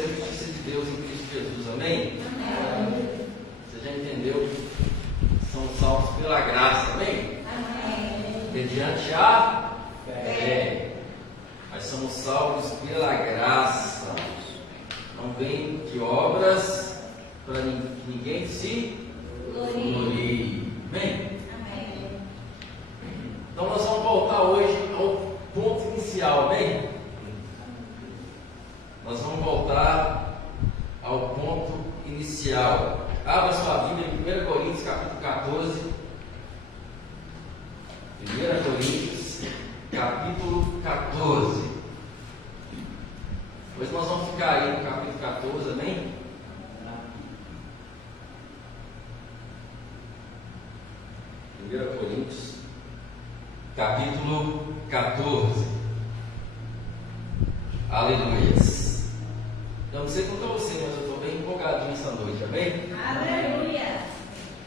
ser a justiça de Deus em Cristo Jesus, amém? Amém. Você já entendeu que são salvos pela graça, amém? Amém. Mediante a fé. Nós somos salvos pela graça. Não vem de obras para que ninguém se glorie. Amém? Amém. Então nós vamos voltar hoje ao ponto inicial, amém? Nós vamos voltar ao ponto inicial. Abra sua Bíblia em 1 Coríntios capítulo 14. 1 Coríntios capítulo 14. Hoje nós vamos ficar aí no capítulo 14, amém? Primeira Coríntios capítulo 14. Aleluias. Eu não sei quanto a você, mas eu estou bem empolgadinho essa noite, amém? Aleluia.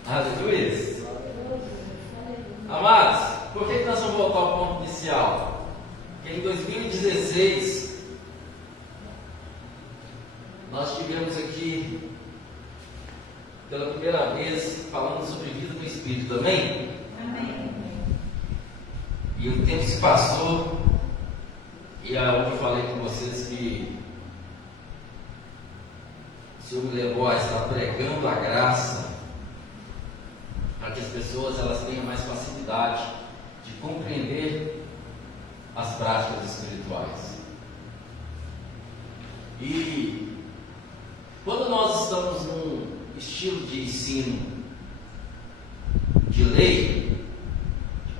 Aleluias. Amados, por que nós vamos voltar ao ponto inicial? Porque em 2016 nós tivemos aqui pela primeira vez falando sobre vida no Espírito, amém? Amém. E o tempo se passou, e aonde eu falei com vocês que o Senhor me levou a estar pregando a graça, para que as pessoas elas tenham mais facilidade de compreender as práticas espirituais. E quando nós estamos num estilo de ensino de lei,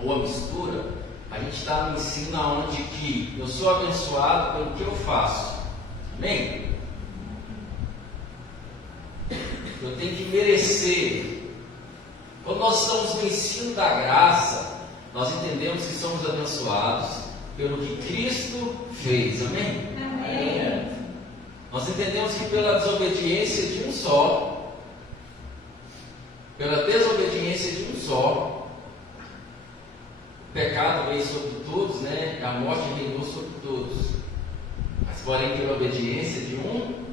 ou a mistura, a gente está no ensino onde que eu sou abençoado pelo que eu faço, amém? Eu tenho que merecer. Quando nós estamos no ensino da graça, nós entendemos que somos abençoados pelo que Cristo fez, amém? Amém. Nós entendemos que pela desobediência de um só, pela desobediência de um só, o pecado veio sobre todos, né? A morte reinou sobre todos. Mas porém pela obediência de um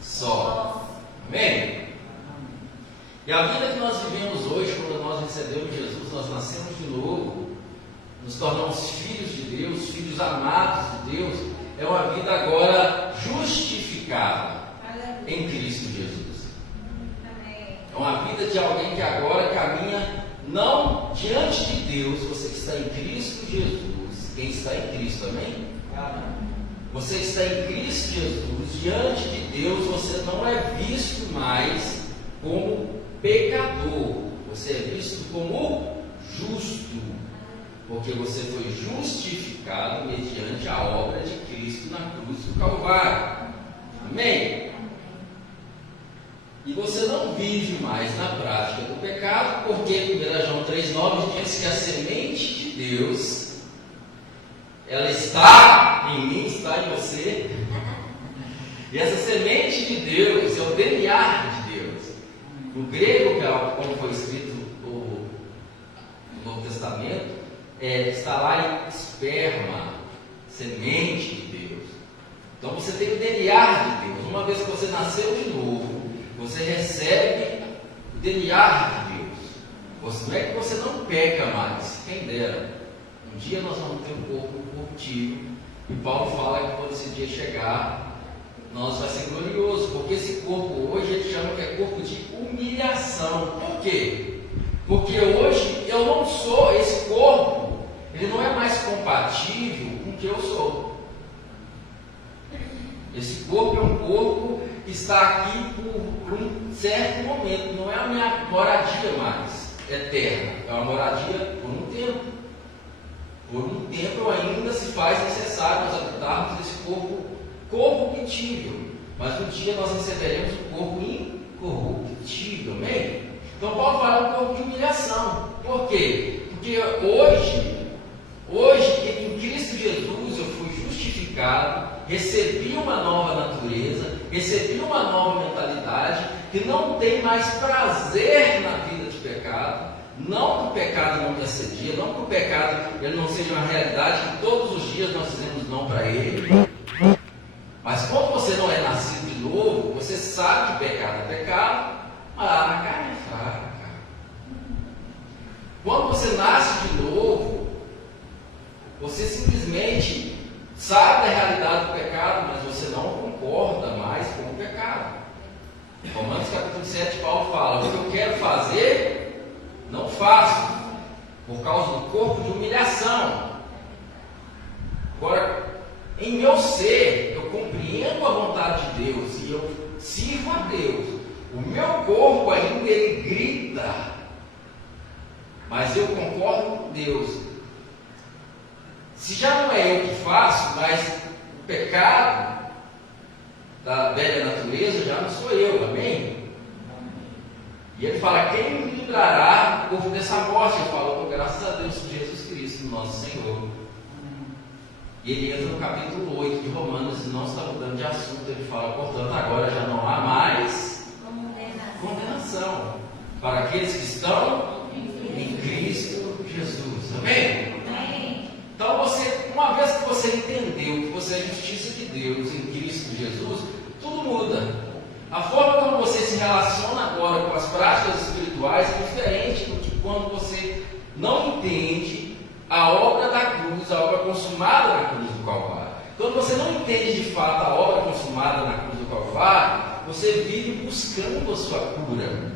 só. Amém? E a vida que nós vivemos hoje, quando nós recebemos Jesus, nós nascemos de novo, nos tornamos filhos de Deus, filhos amados de Deus, é uma vida agora justificada em Cristo Jesus. É uma vida de alguém que agora caminha não diante de Deus. Você está em Cristo Jesus. Quem está em Cristo, amém? Você está em Cristo Jesus. Diante de Deus você não é visto mais como pecador. Você é visto como justo, porque você foi justificado mediante a obra de Cristo na cruz do Calvário. Amém? E você não vive mais na prática do pecado, porque 1 João 3,9 diz que a semente de Deus, ela está em mim, está em você. E essa semente de Deus é o DNA de Deus. No grego, como foi escrito no Novo Testamento, está lá em esperma, semente de Deus. Então você tem o DNA de Deus. Uma vez que você nasceu de novo, você recebe o DNA de Deus. Não é que você não peca mais, quem dera. Um dia nós vamos ter um corpo corruptível, e Paulo fala que quando esse dia chegar, nós vai ser glorioso, porque esse corpo hoje ele chama que é corpo de humilhação. Por quê? Porque hoje eu não sou esse corpo, ele não é mais compatível com o que eu sou. Esse corpo é um corpo que está aqui por um certo momento, não é a minha moradia mais eterna, é uma moradia por um tempo. Por um tempo ainda se faz necessário nós habitarmos esse corpo corruptível, mas um dia nós receberemos um corpo incorruptível, amém? Então Paulo fala um corpo de humilhação. Por quê? Porque hoje em Cristo Jesus eu fui justificado, recebi uma nova natureza, recebi uma nova mentalidade, que não tem mais prazer na vida de pecado. Não que o pecado não te assedia, não que o pecado ele não seja uma realidade, que todos os dias nós dizemos não para ele. Mas quando você não é nascido sabe da realidade do pecado, mas você não concorda mais com o pecado. Romanos capítulo 7, Paulo fala: o que eu quero fazer, não faço, por causa do corpo de humilhação. Agora, em meu ser, eu compreendo a vontade de Deus e eu sirvo a Deus. O meu corpo ainda ele grita, mas eu concordo com Deus. Se já não é eu que faço, mas o pecado da velha natureza já não sou eu, amém? E ele fala: quem me livrará do corpo dessa morte? Eu falo: graças a Deus, Jesus Cristo, nosso Senhor. E ele entra no capítulo 8 de Romanos e não está mudando de assunto. Ele fala: portanto, agora já não há mais condenação para aqueles que estão em Cristo Jesus. Amém? Então, uma vez que você entendeu que você é a justiça de Deus em Cristo Jesus, tudo muda. A forma como você se relaciona agora com as práticas espirituais é diferente do que quando você não entende a obra da cruz, a obra consumada na cruz do Calvário. Quando você não entende de fato a obra consumada na cruz do Calvário, você vive buscando a sua cura.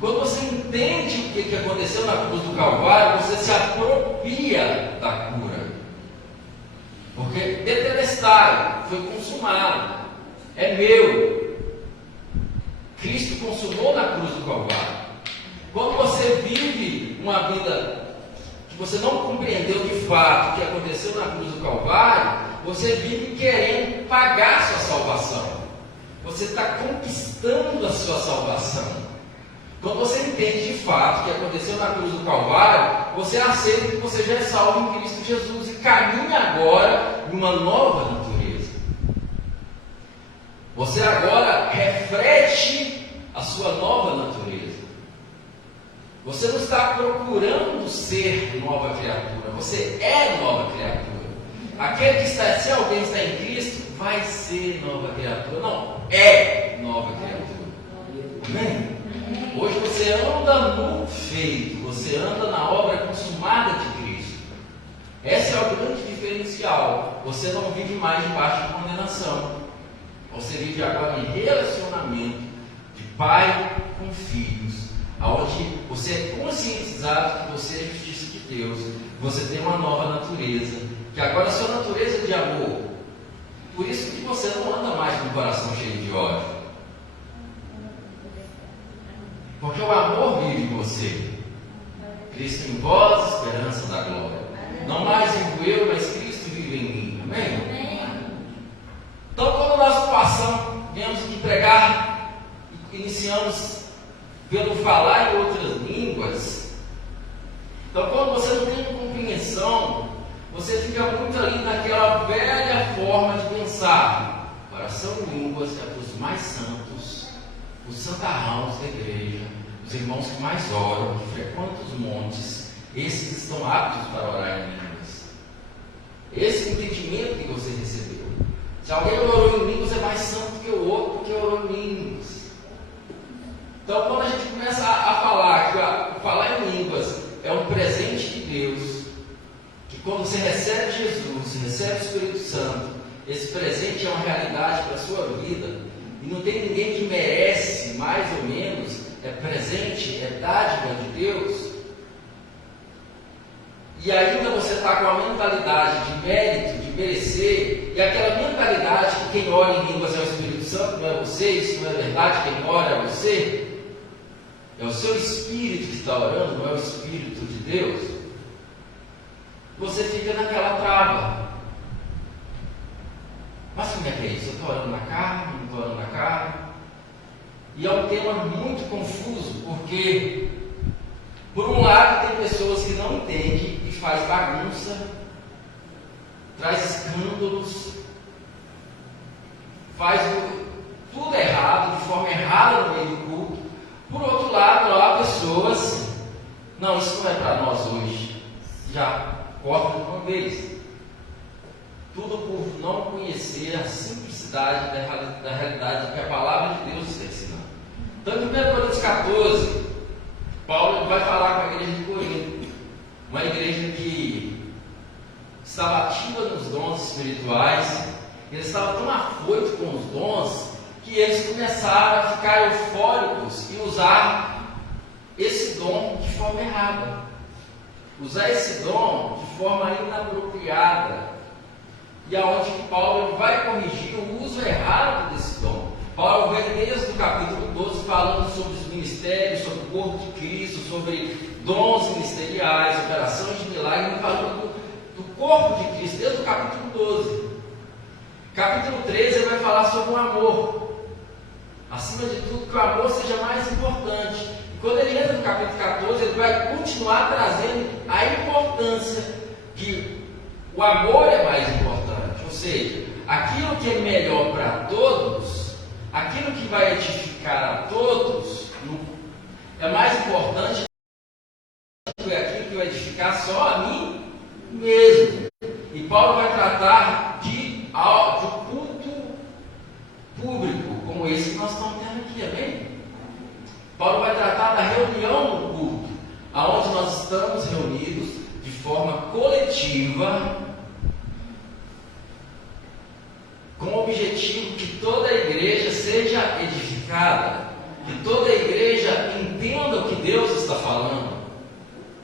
Quando você entende o que aconteceu na cruz do Calvário, você se apropria da cura. Porque tetelestai, foi consumado, é meu. Cristo consumou na cruz do Calvário. Quando você vive uma vida que você não compreendeu de fato o que aconteceu na cruz do Calvário, você vive querendo pagar a sua salvação. Você está conquistando a sua salvação. Quando você entende de fato o que aconteceu na cruz do Calvário, você aceita que você já é salvo em Cristo Jesus e caminha agora numa nova natureza. Você agora reflete a sua nova natureza. Você não está procurando ser nova criatura, você é nova criatura. Aquele que está, se alguém está em Cristo, vai ser nova criatura. Não, é nova criatura. Amém? Hoje você anda no feito, você anda na obra consumada de Cristo. Esse é o grande diferencial. Você não vive mais debaixo de condenação. Você vive agora em relacionamento de pai com filhos, onde você é conscientizado que você é justiça de Deus. Você tem uma nova natureza, que agora é a sua natureza é de amor. Por isso que você não anda mais com o coração cheio de ódio. Porque o amor vive em você. Cristo em vós, esperança da glória. Não mais vivo eu, mas Cristo vive em mim. Amém? Então, quando nós passamos, viemos aqui pregar, iniciamos pelo falar em outras línguas. Então, quando você não tem compreensão, você fica muito ali naquela velha forma de pensar. Coração em línguas é para os mais santos, os santarrãos da igreja, os irmãos que mais oram, que frequentam os montes, esses estão aptos para orar em línguas. Esse entendimento que você recebeu. Se alguém orou em línguas, é mais santo que o outro porque orou em línguas. Então, quando a gente começa a falar que falar em línguas é um presente de Deus, que quando você recebe Jesus, recebe o Espírito Santo, esse presente é uma realidade para a sua vida, e não tem ninguém que merece mais ou menos, é presente, é dádiva de Deus, e ainda você está com a mentalidade de mérito, de merecer, e aquela mentalidade que quem ora em línguas é o Espírito Santo, não é você, isso não é verdade, quem ora é você, é o seu Espírito que está orando, não é o Espírito de Deus, você fica naquela trava. Mas como é que é isso? Eu estou orando na carne, não estou orando na carne? E é um tema muito confuso, porque por um lado tem pessoas que não entendem e faz bagunça, traz escândalos, faz tudo errado, de forma errada no meio do culto. Por outro lado, há pessoas, não, isso não é para nós hoje, já corta de uma vez. Tudo por não conhecer a simplicidade da realidade que a palavra de Deus está ensinando. Então, em 1 Coríntios 14, Paulo vai falar com a igreja de Corinto, uma igreja que estava ativa nos dons espirituais, eles estavam tão afoitos com os dons, que eles começaram a ficar eufóricos e usar esse dom de forma errada. Usar esse dom de forma inapropriada. E aonde que Paulo vai corrigir o uso errado desse dom. Paulo vem desde o capítulo 12 falando sobre os ministérios, sobre o corpo de Cristo, sobre dons ministeriais, operações de milagre, falando do corpo de Cristo, desde o capítulo 12. Capítulo 13 ele vai falar sobre o amor. Acima de tudo, que o amor seja mais importante. E quando ele entra no capítulo 14, ele vai continuar trazendo a importância que o amor é mais importante. Ou seja, aquilo que é melhor para todos, aquilo que vai edificar a todos, é mais importante do que aquilo que vai edificar só a mim mesmo. E Paulo vai tratar de culto público, como esse que nós estamos tendo aqui, amém? Paulo vai tratar da reunião do culto, aonde nós estamos reunidos de forma coletiva, com o objetivo que toda a igreja seja edificada, que toda a igreja entenda o que Deus está falando,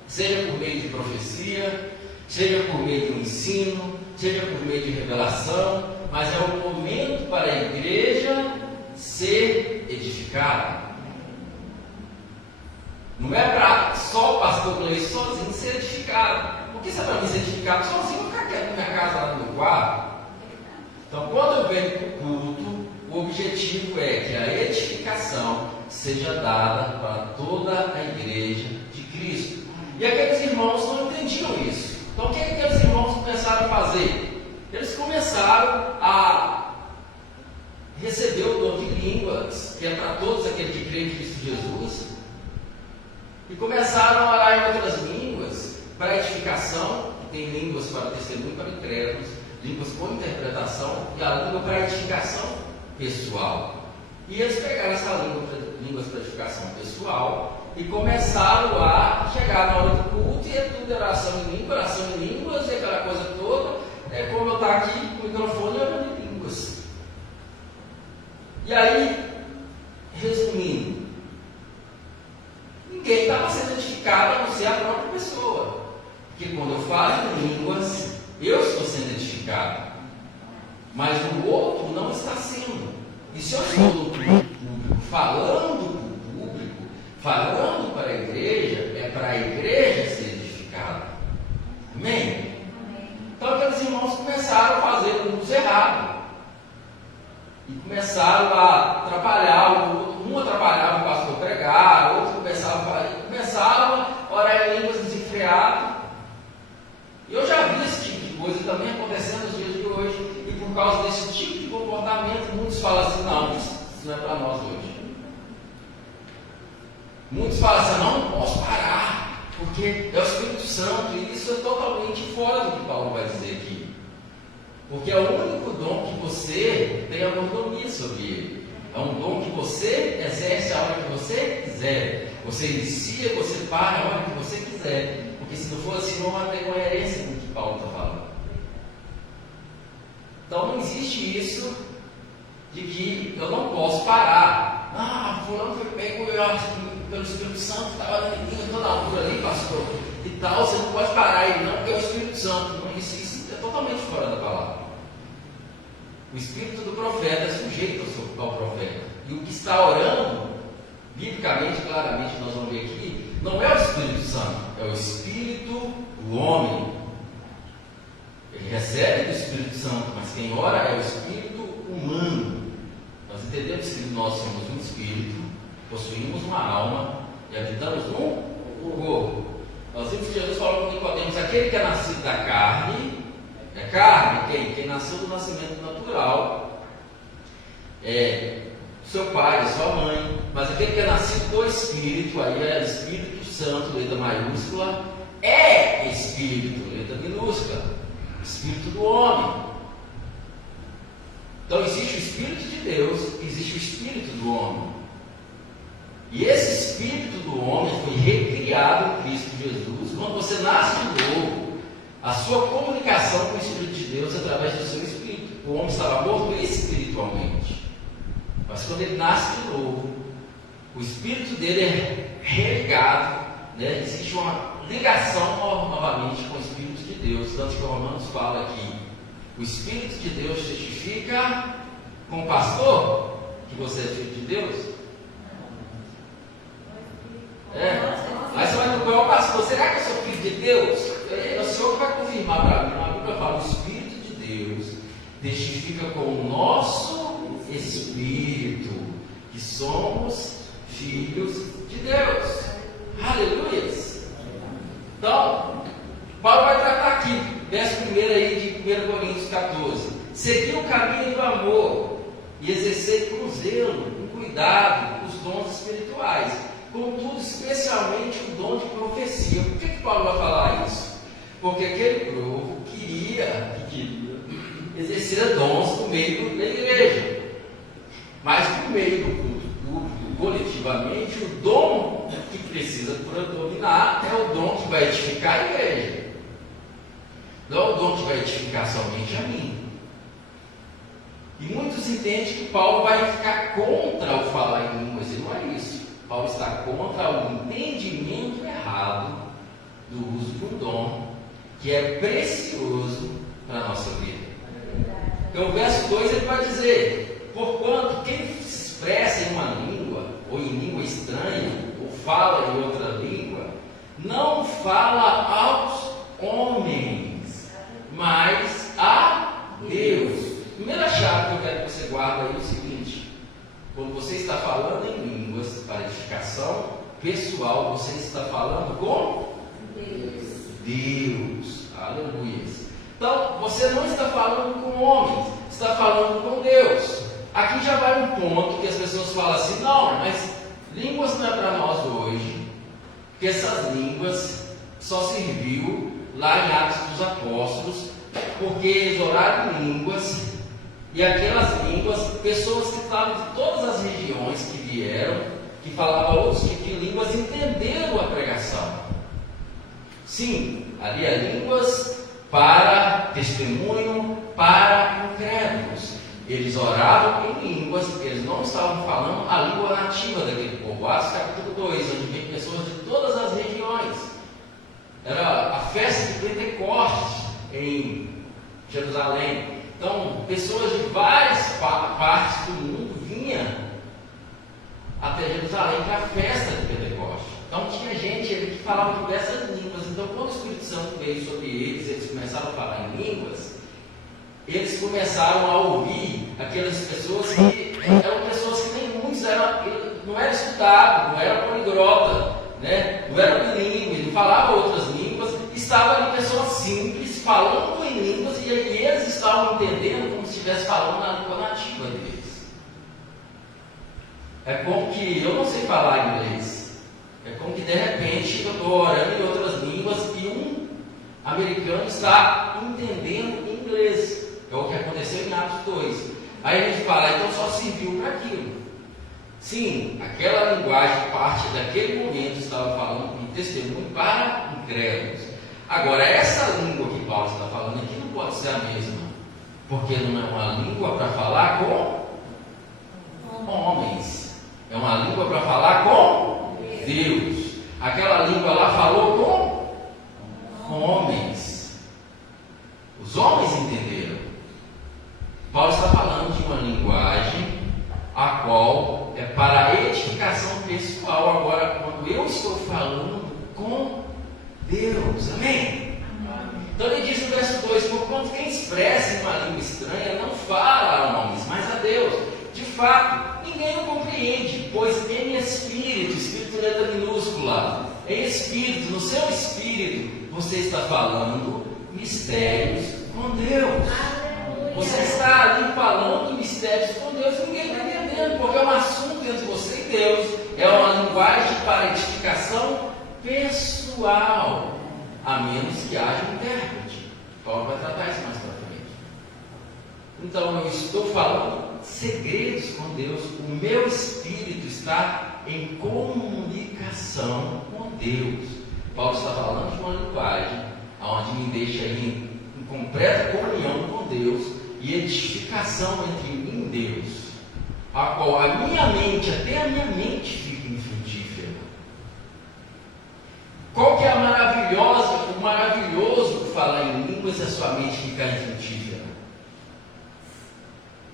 seja por meio de profecia, seja por meio do ensino, seja por meio de revelação, mas é o momento para a igreja ser edificada. Não é para só o pastor Gleison sozinho ser edificado. Porque se é para mim ser edificado sozinho, eu vou ficar quieto na minha casa, lá no meu quarto. Então, quando eu venho para o culto, o objetivo é que a edificação seja dada para toda a igreja de Cristo. E aqueles irmãos não entendiam isso. Então, o que aqueles irmãos começaram a fazer? Eles começaram a receber o dom de línguas, que é para todos aqueles que creem em Cristo Jesus, e começaram a orar em outras línguas para edificação. Tem línguas para testemunho, para incrédulos, línguas com interpretação e a língua para edificação pessoal. E eles pegaram essa línguas para edificação pessoal e começaram a chegar na hora do culto e é tudo oração em línguas e aquela coisa toda. É como eu estou aqui com o microfone e orando em línguas. E aí, resumindo, ninguém estava sendo edificado a não ser a própria pessoa. Porque quando eu falo em línguas, eu estou sendo edificado. Mas o outro não está sendo. E se eu estou no público, falando para o público, falando para a igreja, é para a igreja ser edificada. Amém? Então aqueles irmãos começaram a fazer o uso errado. E começaram a atrapalhar, um atrapalhava o pastor pregar, outro começava a orar em línguas desenfreadas. E eu já vi esse tipo de coisa também acontecendo nos dias de hoje. E por causa desse tipo de comportamento, muitos falam assim, não, isso não é para nós hoje. Muitos falam assim, não posso parar, porque é o Espírito Santo, e isso é totalmente fora do que Paulo vai dizer aqui. Porque é o único dom que você tem a mordomia sobre ele. É um dom que você exerce a hora que você quiser. Você inicia, você para a hora que você quiser. Porque se não for assim, não vai ter coerência com o que Paulo está falando. Então não existe isso de que eu não posso parar. Ah, fulano foi pego pelo Espírito Santo, estava toda a altura ali, pastor, e tal, você não pode parar ele não, porque é o Espírito Santo. Não, isso é totalmente fora da palavra. O espírito do profeta é sujeito ao profeta. E o que está orando, biblicamente, claramente, nós vamos ver aqui, não é o Espírito Santo, é o Espírito do homem. Ele recebe do Espírito Santo, mas quem ora é o Espírito humano. Nós entendemos que nós somos um espírito, possuímos uma alma e habitamos um corpo. Nós vimos que Jesus falou com Nicodemos, aquele que é nascido da carne, é carne, quem nasceu do nascimento natural, é seu pai, sua mãe, mas aquele que é nascido do Espírito, aí é Espírito Santo, letra maiúscula, é Espírito, letra minúscula, Espírito do homem. Então existe o Espírito de Deus, existe o Espírito do homem. E esse Espírito do homem foi recriado em Cristo Jesus. Quando você nasce de novo, a sua comunicação com o Espírito de Deus através do seu Espírito. O homem estava morto espiritualmente, mas quando ele nasce de novo, o Espírito dele é religado, né? Existe uma ligação novamente com o Espírito de Deus, tanto que o Romanos fala que o Espírito de Deus testifica com o pastor que você é filho de Deus. Aí você vai procurar o pastor, será que eu sou filho de Deus? É o Senhor que vai confirmar para mim. A Bíblia fala, o Espírito de Deus testifica com o nosso Espírito que somos filhos de Deus. Aleluia! Então, Paulo vai tratar aqui, verso 1 aí de 1 Coríntios 14. Seguir o caminho do amor e exercer com zelo, com cuidado, os dons espirituais. Contudo, especialmente o dom de profecia. Por que Paulo vai falar isso? Porque aquele povo queria exercer dons no meio da igreja. Mas no meio do culto, coletivamente, o dom que precisa predominar é o dom que vai edificar a igreja. Não é o dom que vai edificar somente a mim. E muitos entendem que Paulo vai ficar contra o falar em línguas, e não é isso. Paulo está contra o entendimento errado do uso de um dom que é precioso para a nossa vida. Então, o verso 2 ele vai dizer: porquanto quem se expressa em uma língua, ou em língua estranha, ou fala em outra língua, não fala aos homens, mas a Deus. Primeira chave que eu quero que você guarde aí é o seguinte: quando você está falando em línguas para edificação pessoal, você está falando com Deus. Aleluia. Então, você não está falando com homens, está falando com Deus. Aqui já vai um ponto que as pessoas falam assim: não, mas línguas não é para nós hoje, porque essas línguas só serviu lá em Atos dos Apóstolos, porque eles oraram em línguas. E aquelas línguas, pessoas que estavam de todas as regiões que vieram, que falavam outros tipos de línguas, entenderam a pregação. Sim, havia línguas para testemunho, para incrédulos. Eles oravam em línguas, eles não estavam falando a língua nativa daquele povo. Atos capítulo 2, onde vem pessoas de todas as regiões. Era a festa de Pentecostes em Jerusalém. Então, pessoas de várias partes do mundo vinham até Jerusalém para a festa de Pentecostes. Então, tinha gente ali que falava diversas línguas. Então, quando o Espírito Santo veio sobre eles começaram a falar em línguas, eles começaram a ouvir aquelas pessoas que eram pessoas que nem muitos eram, não era estudado, não era poliglota, né? Não era bilíngue, não falava outras línguas. Estavam ali pessoas simples, falando em línguas, e eles estavam entendendo como se estivesse falando na língua nativa deles. É como que eu não sei falar inglês. É como que de repente eu estou orando em outras línguas e um americano está entendendo inglês. É o que aconteceu em Atos 2. Aí a gente fala, então só serviu para aquilo. Sim, aquela linguagem, parte daquele momento, estava falando um testemunho para incrédulos. Agora, essa língua que Paulo está falando aqui não pode ser a mesma, porque não é uma língua para falar com homens, é uma língua para falar com Deus. Aquela língua lá falou com homens. Os homens entenderam. Paulo está falando de uma linguagem a qual é para a edificação pessoal. Agora, quando eu estou falando com Deus, amém? Então ele diz no verso 2: porquanto quem expressa em uma língua estranha não fala a homens, mas a Deus. De fato, ninguém o compreende, pois em espírito, letra minúscula, em espírito, no seu espírito, você está falando mistérios com Deus. Você está ali falando mistérios com Deus, ninguém está entendendo, porque é um assunto entre você e Deus, é uma linguagem para edificação pessoal, a menos que haja um intérprete. Paulo vai tratar isso mais para frente. Então eu estou falando segredos com Deus, o meu espírito está em comunicação com Deus. Paulo está falando de uma linguagem onde me deixa em completa comunhão com Deus e edificação entre mim e Deus, a qual a minha mente, até a minha mente fica infrutífera. Qual que é o maravilhoso de falar em línguas e a sua mente ficar infrutífera?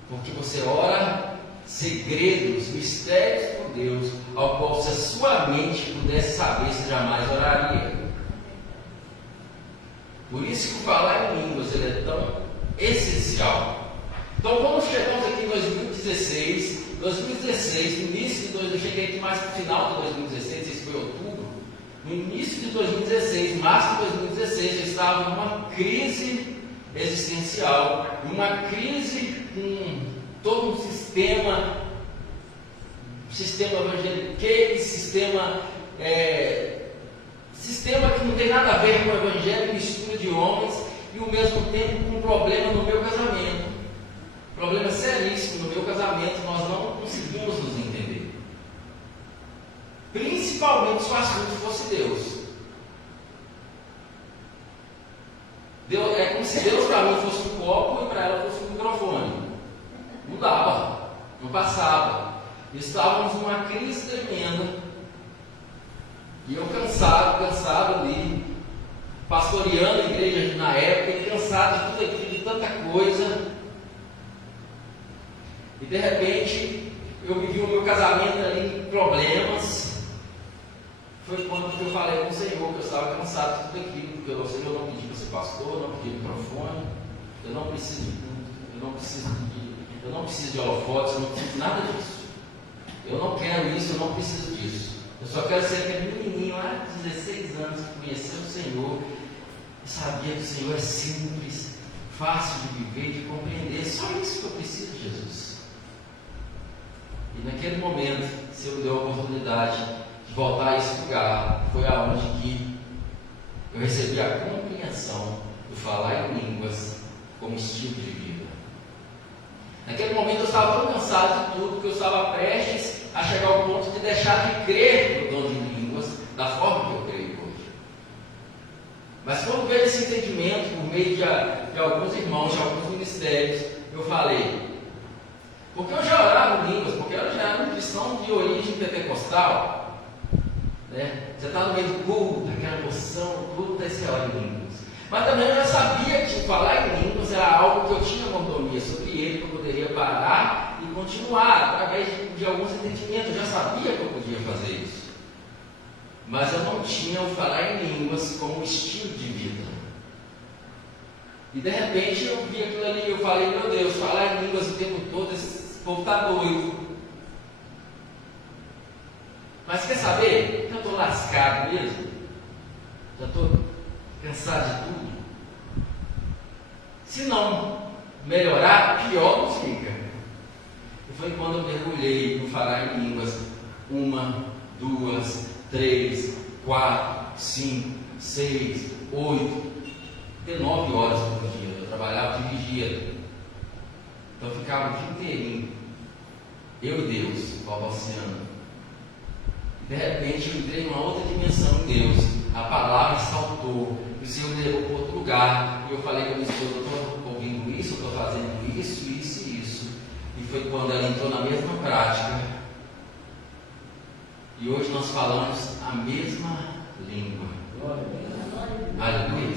Porque você ora segredos, mistérios com Deus, ao qual se a sua mente pudesse saber, você jamais oraria. Por isso que falar em línguas ele é tão essencial. Então, quando chegamos aqui em 2016, no início de eu cheguei aqui mais no final de 2016, isso foi outubro. No início de 2016, março de 2016, eu estava numa crise existencial, numa crise com todo um sistema evangeliquez, sistema que não tem nada a ver com o evangelho, mistura de homens, e ao mesmo tempo com um problema no meu casamento. Problema seríssimo no meu casamento, nós não conseguimos nos entender. Principalmente se o assunto fosse Deus. É como se Deus para mim fosse um copo e para ela fosse um microfone. Não dava, não passava. Estávamos numa crise tremenda. E eu cansado ali, pastoreando a igreja na época, e cansado de tudo aquilo, de tanta coisa. E de repente, eu vivi o meu casamento ali em problemas. Foi quando eu falei com o Senhor que eu estava cansado de tudo aquilo, porque o Senhor não pediu para ser pastor, não pediu microfone, eu não preciso de culto, eu não preciso de holofotes, eu não preciso de nada disso. Eu não quero isso, eu não preciso disso. Eu só quero ser aquele menininho lá de 16 anos que conheceu o Senhor e sabia que o Senhor é simples, fácil de viver, de compreender. Só isso que eu preciso, Jesus. E naquele momento, o Senhor me deu a oportunidade de voltar a esse lugar. Foi aonde que eu recebi a compreensão do falar em línguas como estilo de vida. Naquele momento eu estava tão cansado de tudo que eu estava prestes a chegar ao ponto de deixar de crer no dom de línguas da forma que eu creio hoje. Mas quando veio esse entendimento por meio de alguns irmãos, de alguns ministérios, eu falei, porque eu já orava em línguas, porque eu já era um cristão de origem pentecostal, né? Você está no meio do culto, aquela emoção, tudo desse hora em línguas. Mas também eu já sabia que falar em línguas era algo que eu tinha mordomia sobre ele, que eu poderia parar e continuar através de alguns entendimentos. Eu já sabia que eu podia fazer isso. Mas eu não tinha o falar em línguas como estilo de vida. E de repente eu vi aquilo ali e eu falei, meu Deus, falar em línguas o tempo todo, esse povo está doido. Mas quer saber? Eu estou lascado mesmo. Já estou cansado de tudo. Se não melhorar, pior não fica. E foi quando eu mergulhei no falar em línguas 1, 2, 3, 4, 5, 6, 8, até 9 horas por dia. Eu trabalhava de vigia. Então eu ficava o dia inteirinho, eu e Deus, balbuciando. De repente eu entrei numa outra dimensão em Deus. A palavra saltou. O Senhor me levou para outro lugar. E eu falei com a minha esposa, eu estou ouvindo isso, eu estou fazendo isso, isso e isso. E foi quando ela entrou na mesma prática. E hoje nós falamos a mesma língua. Aleluia.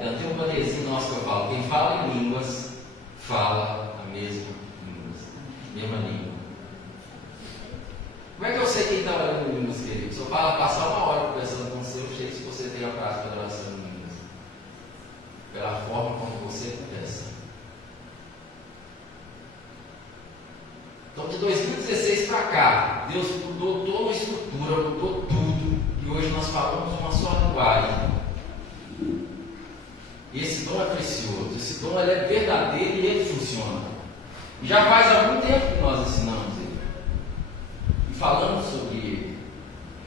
Eu tenho um panezinho nosso que eu falo. Quem fala em línguas, fala a mesma língua. Como é que eu sei quem está orando em línguas, querido? Se eu passar uma hora conversando com você, eu sei se você tem a prática da oração em línguas. Pela forma como você conversa. Então, de 2016 para cá, Deus mudou toda a estrutura, mudou tudo. E hoje nós falamos uma só linguagem. E esse dom é precioso. Esse dom ele é verdadeiro e ele funciona. E já faz algum tempo que nós ensinamos ele. Falamos sobre ele.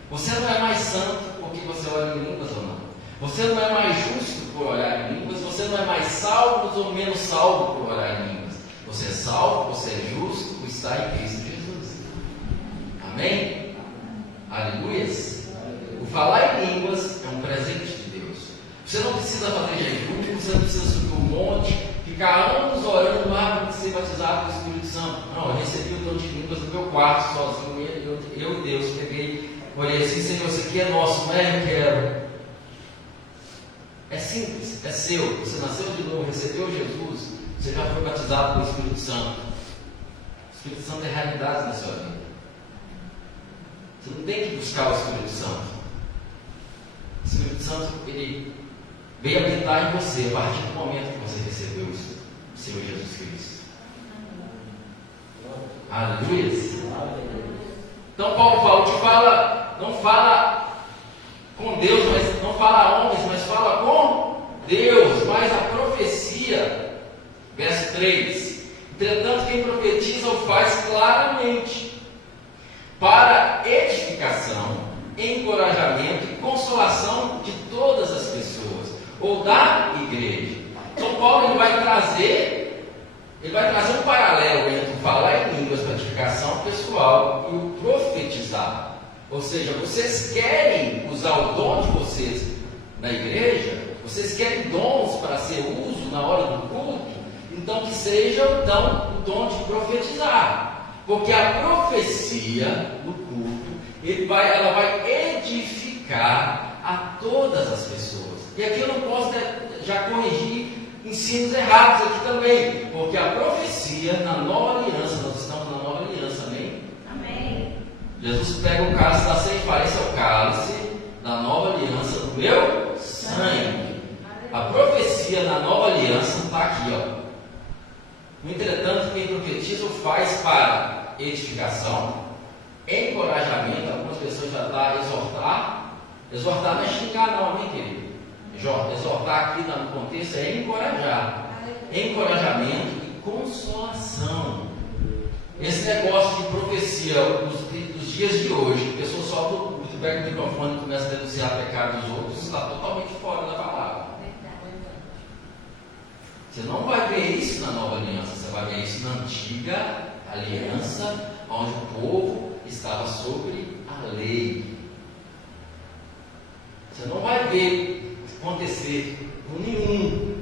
Você não é mais santo porque você ora em línguas ou não. Você não é mais justo por orar em línguas. Você não é mais salvo ou menos salvo por orar em línguas. Você é salvo, você é justo por estar em Cristo Jesus. Amém? Aleluias. O falar em línguas é um presente de Deus. Você não precisa precisa fazer jejum, você não precisa subir um monte, ficar anos orando para ser batizado com o Espírito Santo. Não, eu recebi o dom de línguas no meu quarto, sozinho, eu e Deus. Peguei, olhei assim, Senhor, isso aqui é nosso, não é? Eu quero. É simples, é seu. Você nasceu de novo, recebeu Jesus, você já foi batizado com o Espírito Santo. O Espírito Santo é realidade na sua vida. Você não tem que buscar o Espírito Santo. O Espírito Santo, ele veio habitar em você a partir do momento que você recebeu o Senhor Jesus Cristo. Aleluia. Então Paulo fala, não fala com Deus, mas não fala a homens, mas fala com Deus. Mas a profecia, verso 3: entretanto, quem profetiza o faz claramente, para edificação, encorajamento e consolação de todas as pessoas, ou da igreja. Então Paulo ele vai trazer um paralelo entre o falar em línguas para edificação pessoal e o profetizar. Ou seja, vocês querem usar o dom de vocês na igreja, vocês querem dons para ser uso na hora do culto, então que seja então o dom de profetizar, porque a profecia no culto ela vai edificar a todas as pessoas. E aqui eu não posso já corrigir ensinos errados aqui também, porque a profecia na nova aliança, nós estamos na nova aliança, amém? Amém. Jesus pega o cálice da ceia e fala: esse é o cálice da nova aliança do meu sangue. A profecia na nova aliança está aqui, ó. No entretanto, quem profetiza o faz para edificação, encorajamento. Algumas pessoas já estão exortar não é xingar não, amém, querido? Exortar aqui no contexto é encorajar, encorajamento e consolação. Esse negócio de profecia dos dias de hoje, a pessoa solta o culto, pega o microfone e começa a denunciar o pecado dos outros, está totalmente fora da palavra. Você não vai ver isso na nova aliança, você vai ver isso na antiga aliança, onde o povo estava sobre a lei. Você não vai ver acontecer com nenhum.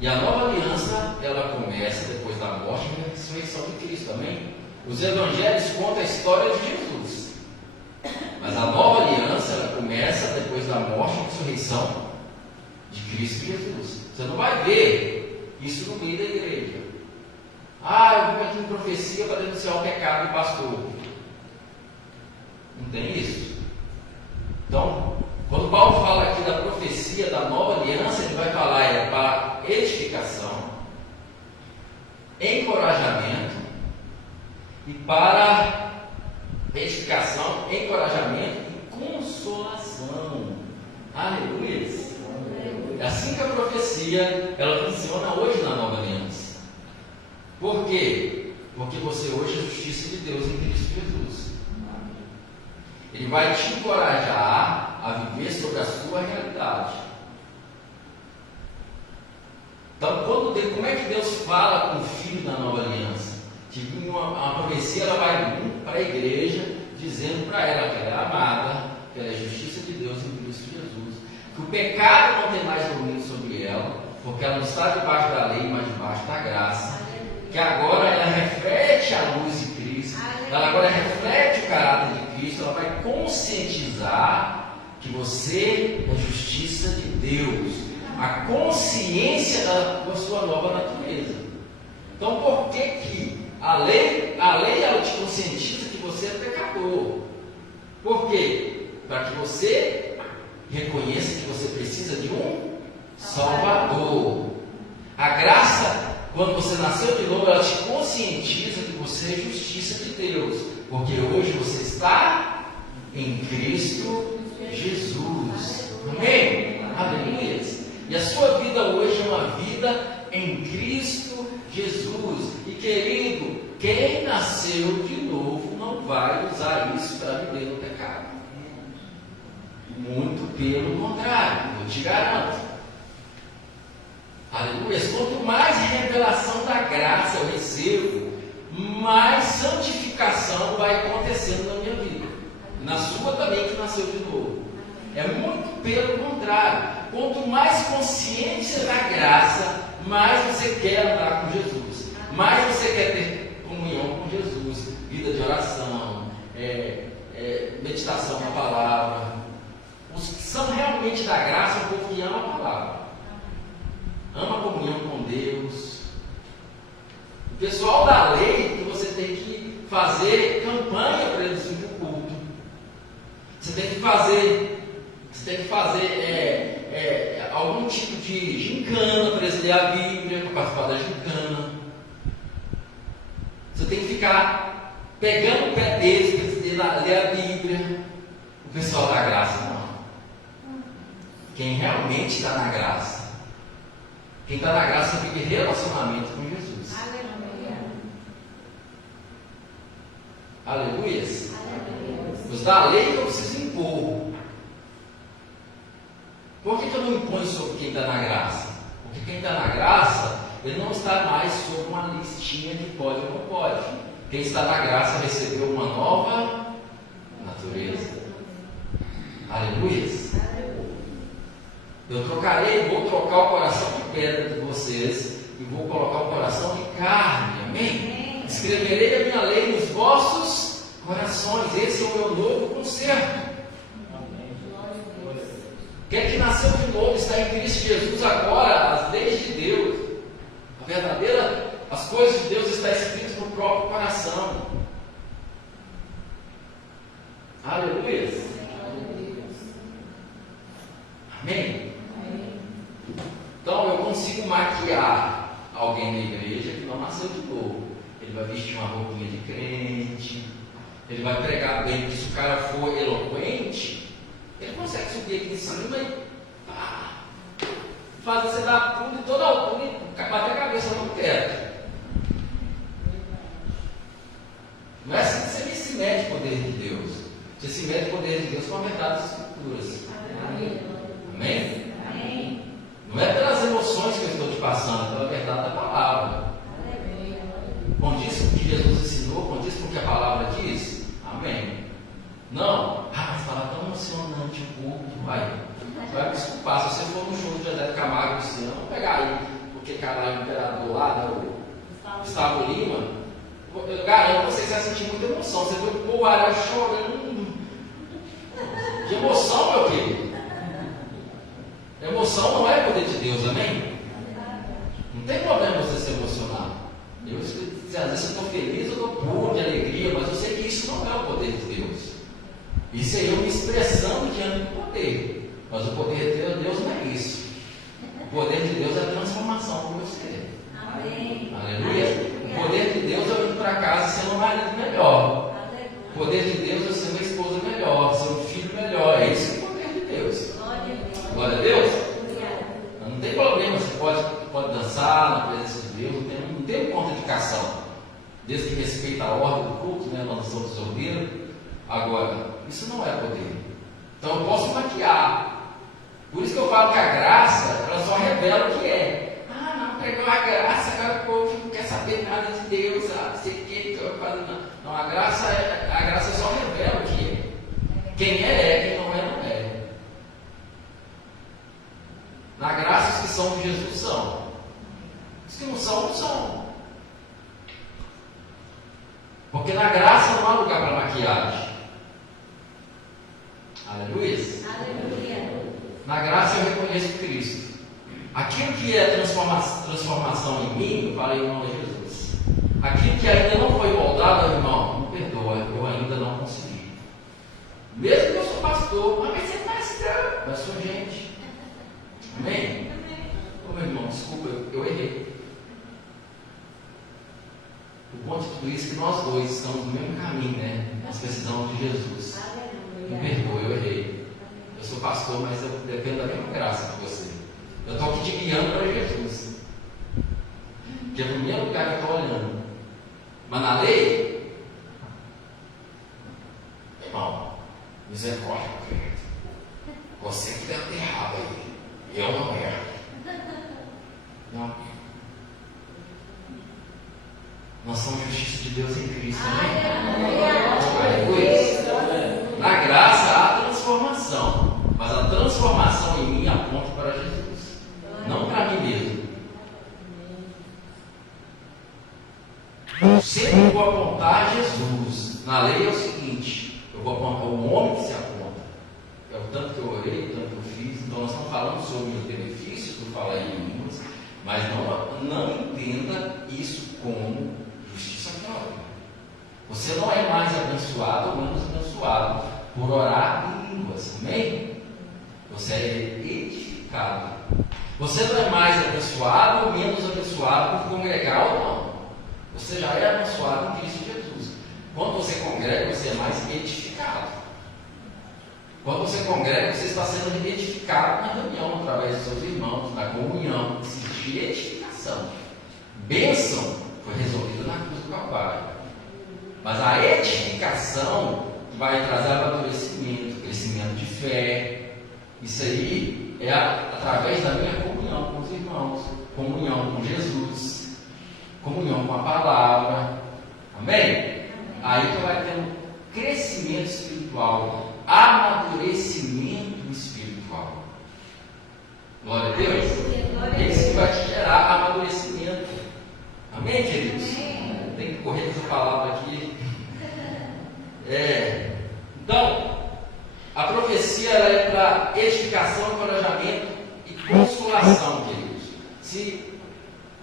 E a nova aliança, ela começa depois da morte e da ressurreição de Cristo, amém? Os evangelhos contam a história de Jesus, mas a nova aliança, ela começa depois da morte e ressurreição de Cristo Jesus. Você não vai ver isso no meio da igreja. Eu vou aqui em profecia para denunciar o pecado do pastor. Não tem isso. Então, quando Paulo fala aqui da profecia da nova aliança, ele vai falar para edificação, encorajamento e para edificação, encorajamento e consolação. Aleluia! É assim que a profecia ela funciona hoje na nova aliança. Por quê? Porque você hoje é a justiça de Deus em Cristo Jesus. Ele vai te encorajar a viver sobre a sua realidade. Então, como é que Deus fala com o filho da nova aliança? Uma profecia ela vai vir para a igreja dizendo para ela que ela é amada, que ela é a justiça de Deus em Cristo Jesus, que o pecado não tem mais domínio sobre ela, porque ela não está debaixo da lei, mas debaixo da graça, que agora ela reflete a luz de Cristo, ela agora reflete o caráter de Cristo, ela vai conscientizar que você é a justiça de Deus, a consciência da sua nova natureza. Então, por que a lei ela te conscientiza que você é pecador? Por quê? Para que você reconheça que você precisa de um Salvador. A graça, quando você nasceu de novo, ela te conscientiza que você é justiça de Deus, porque hoje você está em Cristo Jesus. Amém? Aleluia. E a sua vida hoje é uma vida em Cristo Jesus. E querido, quem nasceu de novo não vai usar isso para viver no pecado. Muito pelo contrário, eu te garanto. Aleluia. Quanto mais revelação da graça eu recebo, mais santificação vai acontecendo na minha vida. Na sua também, que nasceu de novo. É muito pelo contrário. Quanto mais consciência da graça, mais você quer andar com Jesus, mais você quer ter comunhão com Jesus, vida de oração, meditação na palavra. Os que são realmente da graça, o povo que ama a palavra, ama a comunhão com Deus. O pessoal da lei, que você tem que fazer campanha para eles irem para o culto. Você tem que fazer algum tipo de gincana para eles ler a Bíblia, para participar da gincana. Você tem que ficar pegando o pé deles para eles ler a Bíblia. O pessoal da graça não. Quem realmente está na graça, quem está na graça vive relacionamento com Jesus. Aleluias. Os da lei eu preciso impor. Por que eu não imponho sobre quem está na graça? Porque quem está na graça, ele não está mais sob uma listinha de pode ou não pode. Quem está na graça recebeu uma nova natureza. Aleluias. Eu vou trocar o coração de pedra de vocês e vou colocar o coração de carne. Amém? Escreverei a minha lei nos vossos corações. Esse é o meu novo conserto. Quem é que nasceu de novo está em Cristo Jesus agora, as leis de Deus, as coisas de Deus estão escritas no próprio coração. Aleluia. Amém? Então eu consigo maquiar alguém na igreja que não nasceu de novo. Ele vai vestir uma roupinha de crente, ele vai pregar bem, porque se o cara for eloquente, ele consegue subir aqui em cima e fazer você dar pulo de toda a altura e bater a cabeça no teto. Não é assim que você se mede o poder de Deus. Você se mede o poder de Deus com a verdade das Escrituras. Amém? Amém? Amém? Não é pelas emoções que eu estou te passando, é pela verdade da palavra. Condiz com o que Jesus ensinou, condiz com o que a palavra diz. Amém? Não, mas estava tão emocionante o culto. Vai me desculpar, se você for no show do José Camargo esse ano, vamos pegar aí, porque caralho, o imperador lá, Gustavo Lima, eu garanto que você vai sentir muita emoção. Você vê o povo lá chorando. De emoção, meu querido. Emoção não é poder de Deus, amém? Não tem problema você se emocionar. Às vezes eu estou feliz, eu estou puro de alegria, mas eu sei que isso não é o poder de Deus. Isso é eu me expressando diante do poder. Mas o poder de Deus não é isso. O poder de Deus é a transformação do meu ser. Amém. Aleluia. O poder de Deus é eu ir para casa e ser um marido melhor. O poder de Deus é ser uma esposa melhor, ser um filho melhor. É isso que é o poder de Deus. Glória a Deus. Não tem problema, você pode dançar na presença de Deus, não tem contraindicação. Desde que respeita a ordem do culto, né? Nós não somos desordeneiros. Agora, isso não é poder. Então eu posso maquiar. Por isso que eu falo que a graça, ela só revela o que é. Não pregou a graça, agora o povo não quer saber nada de Deus, não sei o que eu falo. Não, a graça só revela o que é. Quem é, quem não é. Na graça, os que são de Jesus são. Os que não são, não são. Porque na graça não há lugar para maquiagem. Aleluia. Aleluia. Na graça eu reconheço Cristo. Aquilo que é transformação em mim, eu falei em nome de Jesus. Aquilo que ainda não foi moldado, irmão, me perdoa, eu ainda não consegui. Mesmo que eu sou pastor, mas você é pastor, eu sou gente. Amém? Ô meu irmão, desculpa, eu errei. O ponto de tudo isso é que nós dois estamos no mesmo caminho, né? Nós precisamos de Jesus. Me perdoa, eu errei. Eu sou pastor, mas eu dependo da mesma graça que você. Eu estou aqui te guiando para Jesus. Que é o primeiro lugar que eu estou olhando. Mas na lei, irmão, misericórdia, você que deve ter errado aí. Eu não erro. Não. Nós somos justiça de Deus em Cristo, amém? Aleluia. Na graça há transformação, mas Eu sempre vou apontar Jesus. Na lei é o seguinte: eu vou apontar o homem que se aponta. É o tanto que eu orei, o tanto que eu fiz. Então nós estamos falando sobre o benefício do falar em línguas, mas não entenda isso como justiça própria. Você não é mais abençoado ou menos abençoado por orar em línguas, amém? Você é edificado. Você não é mais abençoado ou menos abençoado por congregar ou não. Você já é abençoado em Cristo Jesus. Quando você congrega, você é mais edificado. Quando você congrega, você está sendo edificado na reunião, através dos seus irmãos, na comunhão. Existe edificação. Bênção foi resolvida na cruz do Calvário. Mas a edificação vai trazer amadurecimento, crescimento de fé. Isso aí é através da minha comunhão com os irmãos, comunhão com Jesus, comunhão com a palavra. Amém? Aí que vai ter um crescimento espiritual, amadurecimento espiritual. Glória a Deus. Esse que vai te gerar amadurecimento. Amém, queridos? Tem que correr essa palavra aqui. Então, a profecia é para edificação, encorajamento e consolação, queridos. Se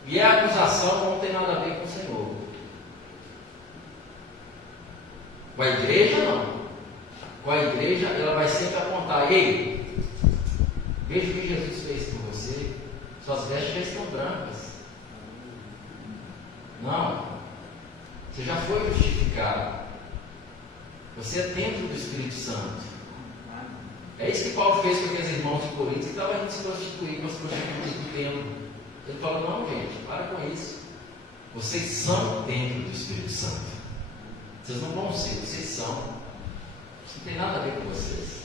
vier acusação, não tem nada a ver com o Senhor. Com a igreja, não. Com a igreja, ela vai sempre apontar: ei, veja o que Jesus fez por você. Suas vestes já estão brancas. Não. Você já foi justificado. Você é templo do Espírito Santo. É isso que Paulo fez com aqueles irmãos de Corinto que estavam indo se constituir com as prostitutas do templo. Ele falou: não, gente, para com isso. Vocês são templo do Espírito Santo. Vocês não vão ser, vocês são. Isso não tem nada a ver com vocês.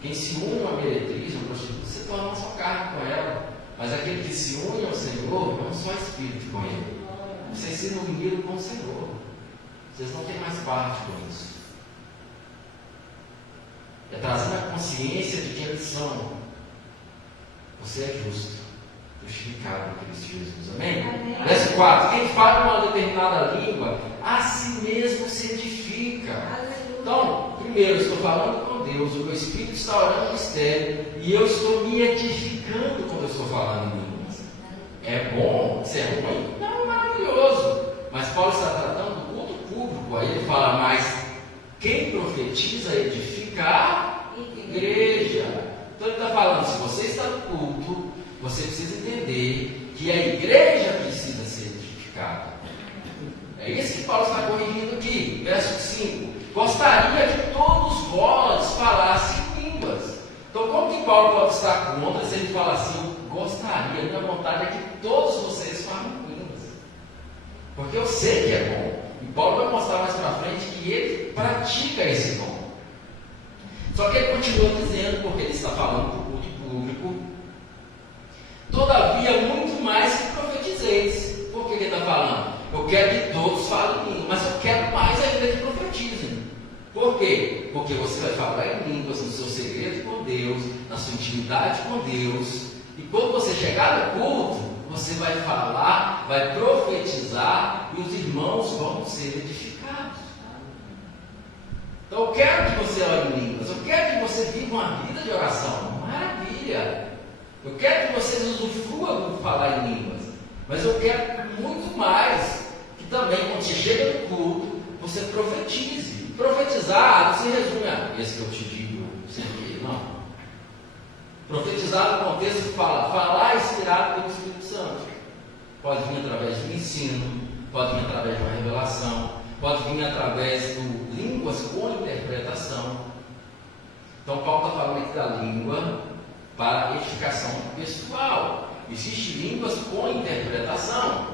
Quem se une a uma meretriz, uma prostituta, você torna uma só carne com ela. Mas aquele que se une ao Senhor é um só espírito com ele. Vocês se uniram com o Senhor. Vocês não têm mais parte com isso. É trazendo a consciência de quem eles são. Você é justo, justificado em Cristo Jesus. Amém? Verso 4. Quem fala uma determinada língua, a si mesmo se edifica. Então, primeiro, eu estou falando com Deus, o meu espírito está orando no mistério, e eu estou me edificando quando eu estou falando em línguas. É bom? Isso é ruim? Não, é maravilhoso. Mas Paulo está tratando do culto público. Aí ele fala: mas quem profetiza edifica a igreja. Então ele está falando: se você está no culto, você precisa entender que a igreja precisa ser edificada. É isso que Paulo está corrigindo aqui. Verso 5. Gostaria que todos vós falassem línguas. Então, como que Paulo pode estar contra se ele fala assim: gostaria, minha vontade é que todos vocês falem línguas? Porque eu sei que é bom. E Paulo vai mostrar mais para frente que ele pratica esse dom. Só que ele continua dizendo, porque ele está falando para o culto público: todavia, muito mais que profetizeis. Por que ele está falando? Eu quero que todos falem línguas, mas eu quero mais ainda que profetizem. Por quê? Porque você vai falar em línguas no seu segredo com Deus, na sua intimidade com Deus. E quando você chegar no culto, você vai falar, vai profetizar, e os irmãos vão ser edificados. Então eu quero que você ore em línguas, eu quero que você viva uma vida de oração. Maravilha! Eu quero que vocês usufruam do falar em línguas. Mas eu quero muito mais que também, quando você chega no culto, você profetize. Profetizar não se resume a esse que eu te digo sempre, não. Profetizar no contexto de falar inspirado pelo Espírito Santo. Pode vir através de um ensino, pode vir através de uma revelação, pode vir através de línguas com interpretação. Então Paulo está falando aqui da língua para edificação pessoal. Existem línguas com interpretação,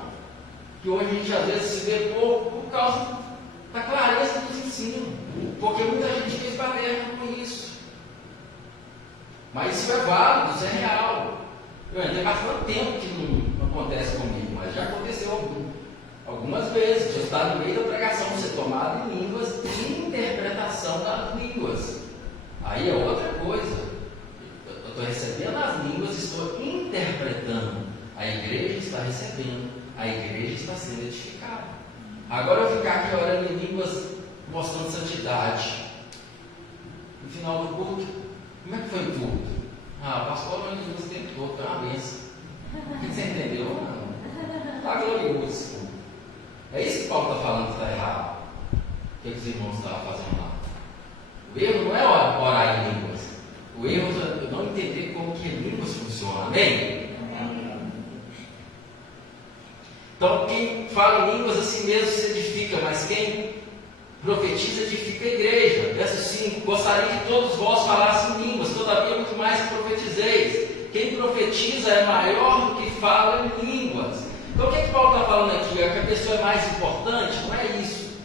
que hoje a gente às vezes se vê pouco por causa da clareza dos ensinos, porque muita gente fez baderna com isso. Mas isso é válido, isso é real. Tem bastante tempo que não acontece comigo, mas já aconteceu algumas vezes. Eu estar no meio da pregação, ser tomado em línguas e interpretação das línguas. Aí é outra coisa. Eu estou recebendo as línguas e estou interpretando. A igreja está recebendo, a igreja está sendo edificada. Agora eu ficar aqui orando em línguas, mostrando santidade. No final do culto, como é que foi o culto? O pastor orando em línguas o tempo todo, foi uma benção. Você entendeu? Não. Está glorioso. É isso que Paulo está falando que está errado. O que os irmãos estavam fazendo lá? O erro não é orar em línguas. O erro é não entender como que línguas funcionam. Amém? Então, quem fala em línguas assim mesmo se edifica, mas quem profetiza edifica a igreja. Verso 5: gostaria que todos vós falassem em línguas, todavia muito mais que profetizeis. Quem profetiza é maior do que fala em línguas. Então, o que Paulo está falando aqui? É que a pessoa é mais importante? Não é isso.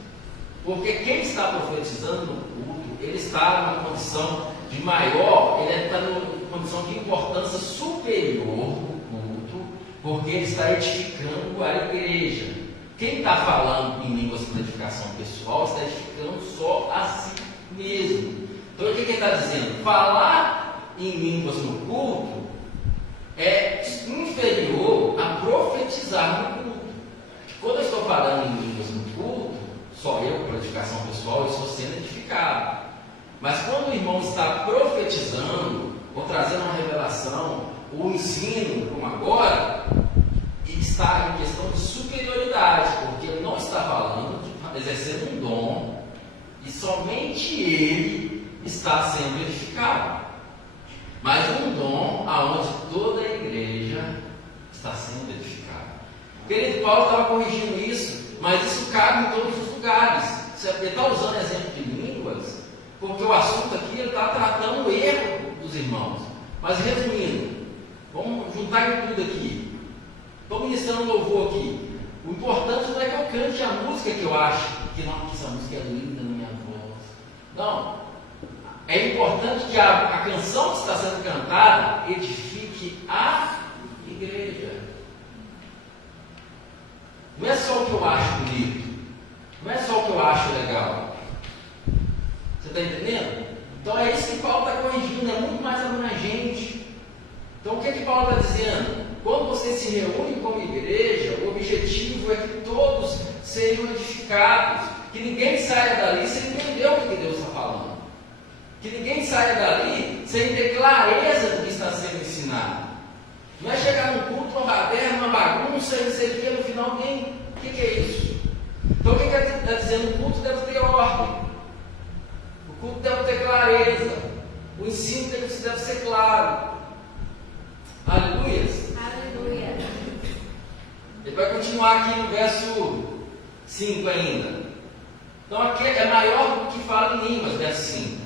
Porque quem está profetizando no culto, ele está numa condição de maior, ele está numa condição de importância superior no culto, porque ele está edificando a igreja. Quem está falando em línguas para edificação pessoal, está edificando só a si mesmo. Então, o que ele está dizendo? Falar em línguas no culto é inferior a profetizar no culto. Quando eu estou falando em línguas no culto, só eu, para edificação pessoal, eu estou sendo edificado. Mas quando o irmão está profetizando, ou trazendo uma revelação, ou ensino, como agora, ele está em questão de superioridade, porque ele não está falando de exercer um dom, e somente ele está sendo edificado. Mas um dom aonde toda a igreja está sendo edificada. Querido, Paulo estava corrigindo isso, mas isso cabe em todos os lugares. Ele está usando exemplo de línguas, porque o assunto aqui ele está tratando o erro dos irmãos. Mas resumindo, vamos juntar em tudo aqui. Estou ministrando louvor aqui. O importante não é que eu cante a música que eu acho que essa música é linda na minha voz. Não. É importante que a canção que está sendo cantada edifique a igreja. Não é só o que eu acho bonito. Não é só o que eu acho legal. Você está entendendo? Então é isso que Paulo está corrigindo. É muito mais abrangente. Então o que Paulo está dizendo? Quando você se reúne como igreja, o objetivo é que todos sejam edificados. Que ninguém saia dali sem entender o que Deus está falando. Que ninguém saia dali sem ter clareza do que está sendo ensinado. Não é chegar num culto, uma baderna, uma bagunça, e não sei o que, no final ninguém. O que é isso? Então o que ele está dizendo? O culto deve ter ordem. O culto deve ter clareza. O ensino deve ser claro. Aleluias. Aleluia. Ele vai continuar aqui no verso 5 ainda. Então aqui é maior do que fala em línguas, verso 5.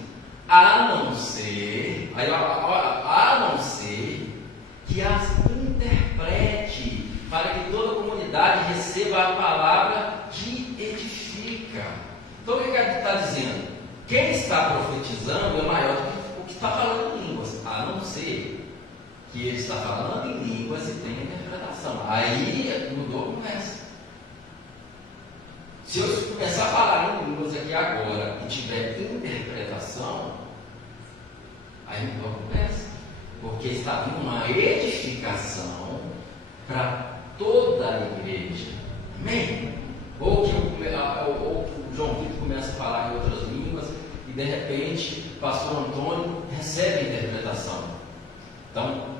A não ser que as interprete, para que toda a comunidade receba a palavra que edifica. Então o que ele está dizendo? Quem está profetizando é maior do que o que está falando em línguas, a não ser que ele está falando em línguas e tem interpretação. Aí mudou a conversa. Se eu começar a falar em línguas aqui agora e tiver interpretação, aí mudou a conversa. Porque está vindo uma edificação para toda a igreja. Amém? Ou que o João Vitor começa a falar em outras línguas e de repente o pastor Antônio recebe a interpretação. Então,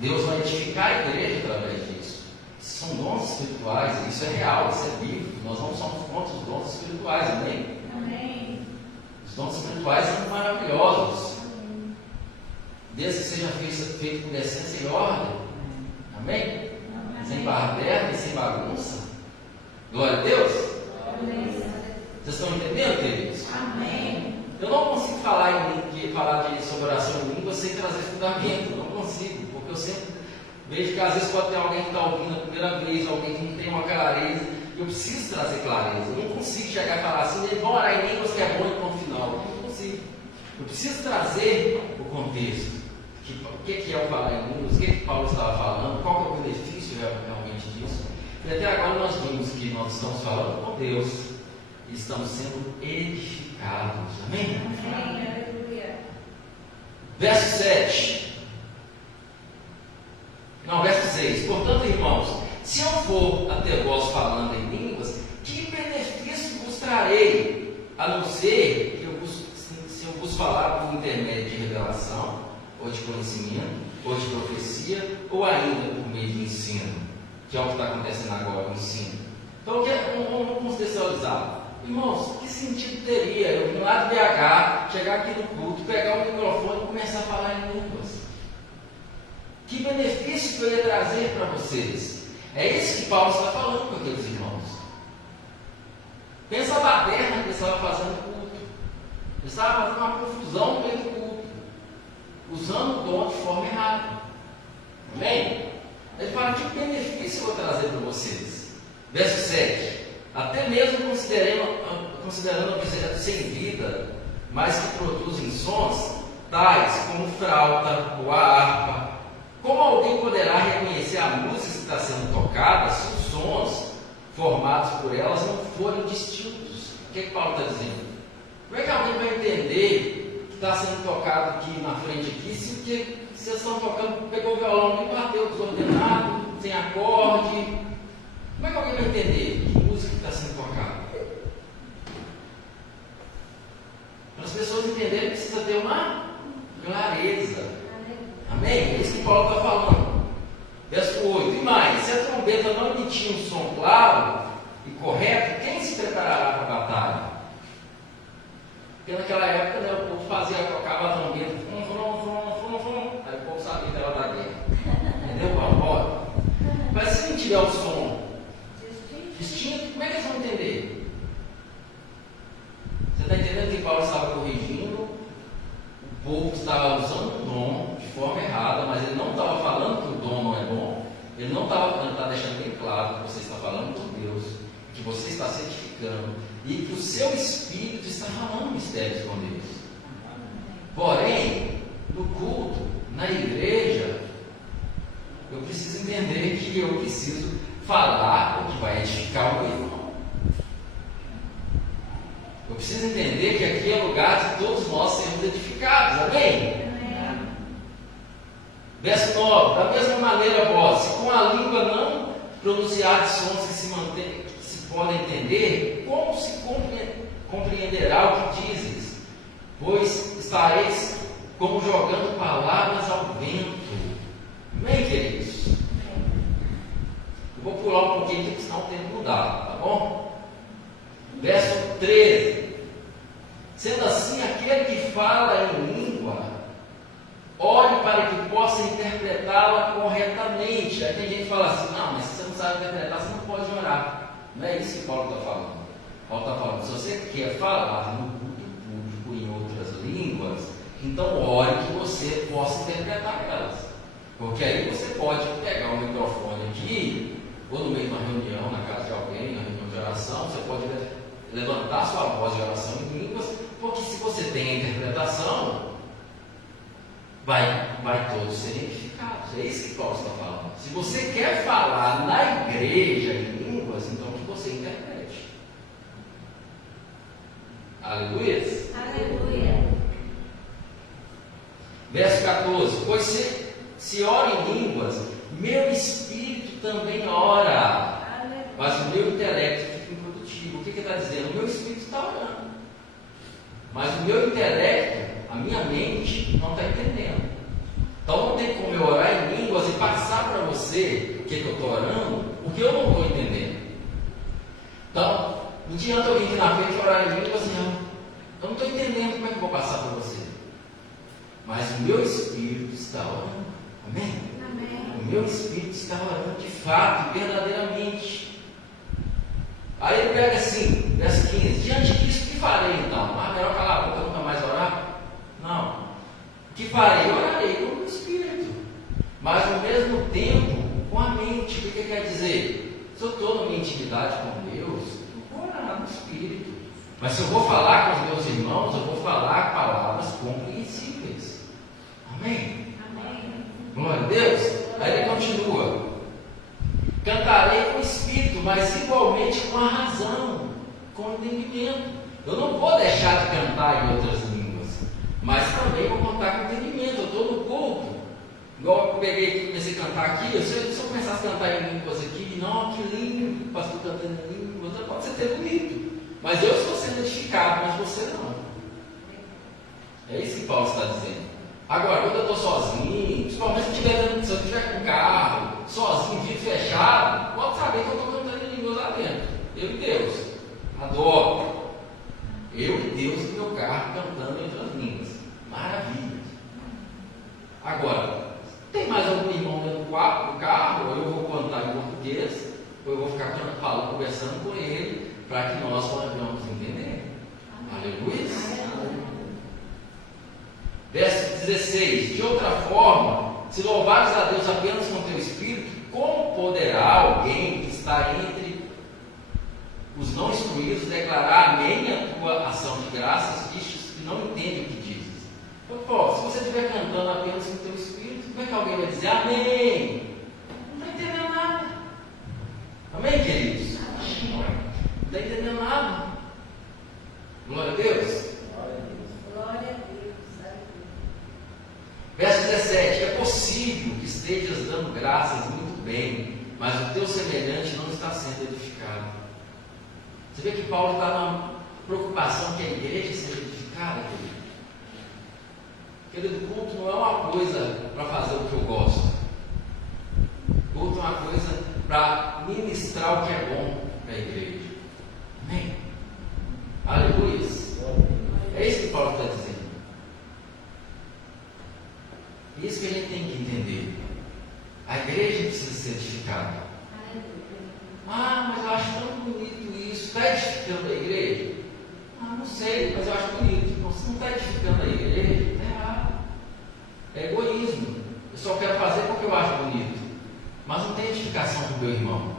Deus vai edificar a igreja através disso. São dons espirituais, isso é real, isso é bíblico. Nós não somos contra os dons espirituais, amém? Amém. Os dons espirituais são maravilhosos. Desde que seja feito com decência e ordem. Amém? Sem barberna e sem bagunça. Glória a Deus. Amém. Vocês estão entendendo, queridos? Amém. Eu não consigo falar sobre oração em língua sem trazer fundamento. Não consigo, porque eu sempre vejo que às vezes pode ter alguém que está ouvindo a primeira vez, alguém que não tem uma clareza. Eu preciso trazer clareza. Eu não consigo chegar e falar assim, eles vão orar em línguas que é bom e ponto final. Eu não consigo. Eu preciso trazer o contexto. O que é o falar em línguas? O que Paulo estava falando? Qual é o benefício realmente disso? E até agora nós vimos que nós estamos falando com Deus e estamos sendo edificados. Amém? Amém. Aleluia. Verso 7. Não, verso 6. Portanto, irmãos, se eu for até vós falando em línguas, que farei, a não ser que se eu vos falar por intermédio de revelação, ou de conhecimento, ou de profecia, ou ainda por meio de ensino, que é o que está acontecendo agora, o ensino. Então, vamos contextualizar. Irmãos, que sentido teria eu vir lá de BH, chegar aqui no culto, pegar o microfone e começar a falar em línguas? Que benefício que eu ia trazer para vocês? É isso que Paulo está falando com aqueles irmãos. Pensa a baderna que ele estava fazendo no culto. Ele estava fazendo uma confusão no meio do culto, usando o dom de forma errada. Amém? Ele fala: que benefício eu vou trazer para vocês? Verso 7. Até mesmo considerando objetos sem vida, mas que produzem sons, tais como flauta ou a harpa, como alguém poderá reconhecer a música que está sendo tocada se os sons formados por elas não forem distintos? O que Paulo está dizendo? Como é que alguém vai entender que está sendo tocado aqui na frente aqui, se vocês estão tocando, pegou o violão e bateu desordenado, sem acorde? Como é que alguém vai entender que música está sendo tocada? Para as pessoas entenderem, precisa ter uma clareza. Amém? É isso que Paulo está falando. Verso 8. E mais, se a trombeta não emitir um som claro e correto, quem se preparará para a batalha? Porque naquela época, né, o povo tocava a trombeta, aí o povo sabia que era da guerra. Entendeu, Paulo? Mas se não tiver o som distinto, como é que eles vão entender? Você está entendendo que Paulo estava corrigindo? O povo estava usando o dom de forma errada, mas ele não estava falando que o dom não é bom. Ele não está deixando bem claro que você está falando com Deus, que você está certificando e que o seu espírito está falando mistérios com Deus. Porém, no culto, na igreja, eu preciso entender que eu preciso falar o que vai edificar o meu irmão. Eu preciso entender que aqui é lugar de todos nós sermos edificados. Amém? Amém. Verso 9. Da mesma maneira, vós, se com a língua não pronunciar sons que se podem entender, como se compreenderá o que dizes? Pois estareis como jogando palavras ao vento. Amém, queridos? Eu vou pular um pouquinho aqui, senão o tempo não dá, tá bom? Verso 13. Sendo assim, aquele que fala em língua, ore para que possa interpretá-la corretamente. Aí tem gente que fala assim: não, mas se você não sabe interpretar, você não pode orar. Não é isso que Paulo está falando. Paulo está falando: se você quer falar no culto público em outras línguas, então ore que você possa interpretar elas. Porque aí você pode pegar o microfone aqui, ou no meio de uma reunião, na casa de alguém, na reunião de oração, você pode levantar sua voz de oração em línguas, porque se você tem a interpretação, vai todos serem edificados. É isso que Paulo está falando. Se você quer falar na igreja em línguas, então que você interprete. Aleluia. Aleluia. Verso 14. Pois se ora em línguas, meu espírito também ora, mas o meu intelecto fica improdutivo. O que ele está dizendo? O meu espírito está orando, mas o meu intelecto, a minha mente, não está entendendo. Então não tem como eu orar em línguas e passar para você o que eu estou orando, porque eu não estou entendendo. Então, não adianta eu vir aqui na frente orar em línguas, não. Eu não estou entendendo como é que eu vou passar para você. Mas o meu espírito está orando. Amém? Amém. O meu espírito está orando de fato, verdadeiramente. Aí ele pega assim, verso 15: diante disso, o que farei então? Ah, melhor calar a boca, nunca mais orar? Não. O que farei? Eu orarei com o espírito, mas ao mesmo tempo com a mente. O que quer dizer? Se eu estou na minha intimidade com Deus, eu vou orar no espírito. Mas se eu vou falar com os meus irmãos, eu vou falar palavras compreensíveis. Amém? Glória a Deus. Aí ele continua: cantarei com o espírito, mas igualmente com a razão, com o entendimento. Eu não vou deixar de cantar em outras línguas, mas também vou contar com entendimento. Eu estou no culto, igual eu peguei aqui, comecei a cantar aqui. Se eu começasse a cantar em línguas aqui, não, que lindo, o pastor cantando em línguas, pode ser até bonito, mas se você que Paulo está dizendo. Agora, quando eu estou sozinho, principalmente se eu estiver com carro, sozinho, de fechado, pode saber que eu estou cantando em línguas lá dentro. Eu e Deus. Adoro. Eu e Deus no meu carro cantando em outras línguas. Maravilha. Agora, tem mais algum irmão dentro do carro, ou eu vou cantar em português, ou eu vou ficar falando, conversando com ele, para que nós possamos entender. Aleluia. Verso 16: de outra forma, se louvares a Deus apenas com teu espírito, como poderá alguém que está entre os não instruídos declarar amém à tua ação de graças, vistos que não entendem o que dizes? Então, se você estiver cantando apenas com teu espírito, como é que alguém vai dizer amém? Não está entendendo nada. Amém, queridos? Não está entendendo nada. Glória a Deus. Glória a Deus. Verso 17: é possível que estejas dando graças muito bem, mas o teu semelhante não está sendo edificado. Você vê que Paulo está na preocupação que a igreja seja edificada, querido. Querido, culto não é uma coisa para fazer o que eu gosto. Culto é uma coisa para ministrar o que é bom para a igreja. Amém? Aleluia. É isso que Paulo está dizendo. Isso que a gente tem que entender. A igreja precisa ser edificada. Ah, mas eu acho tão bonito isso. Está edificando a igreja? Ah, não sei, mas eu acho bonito. Você não está edificando a igreja? Está errado. É egoísmo. Eu só quero fazer porque eu acho bonito. Mas não tem edificação para o meu irmão.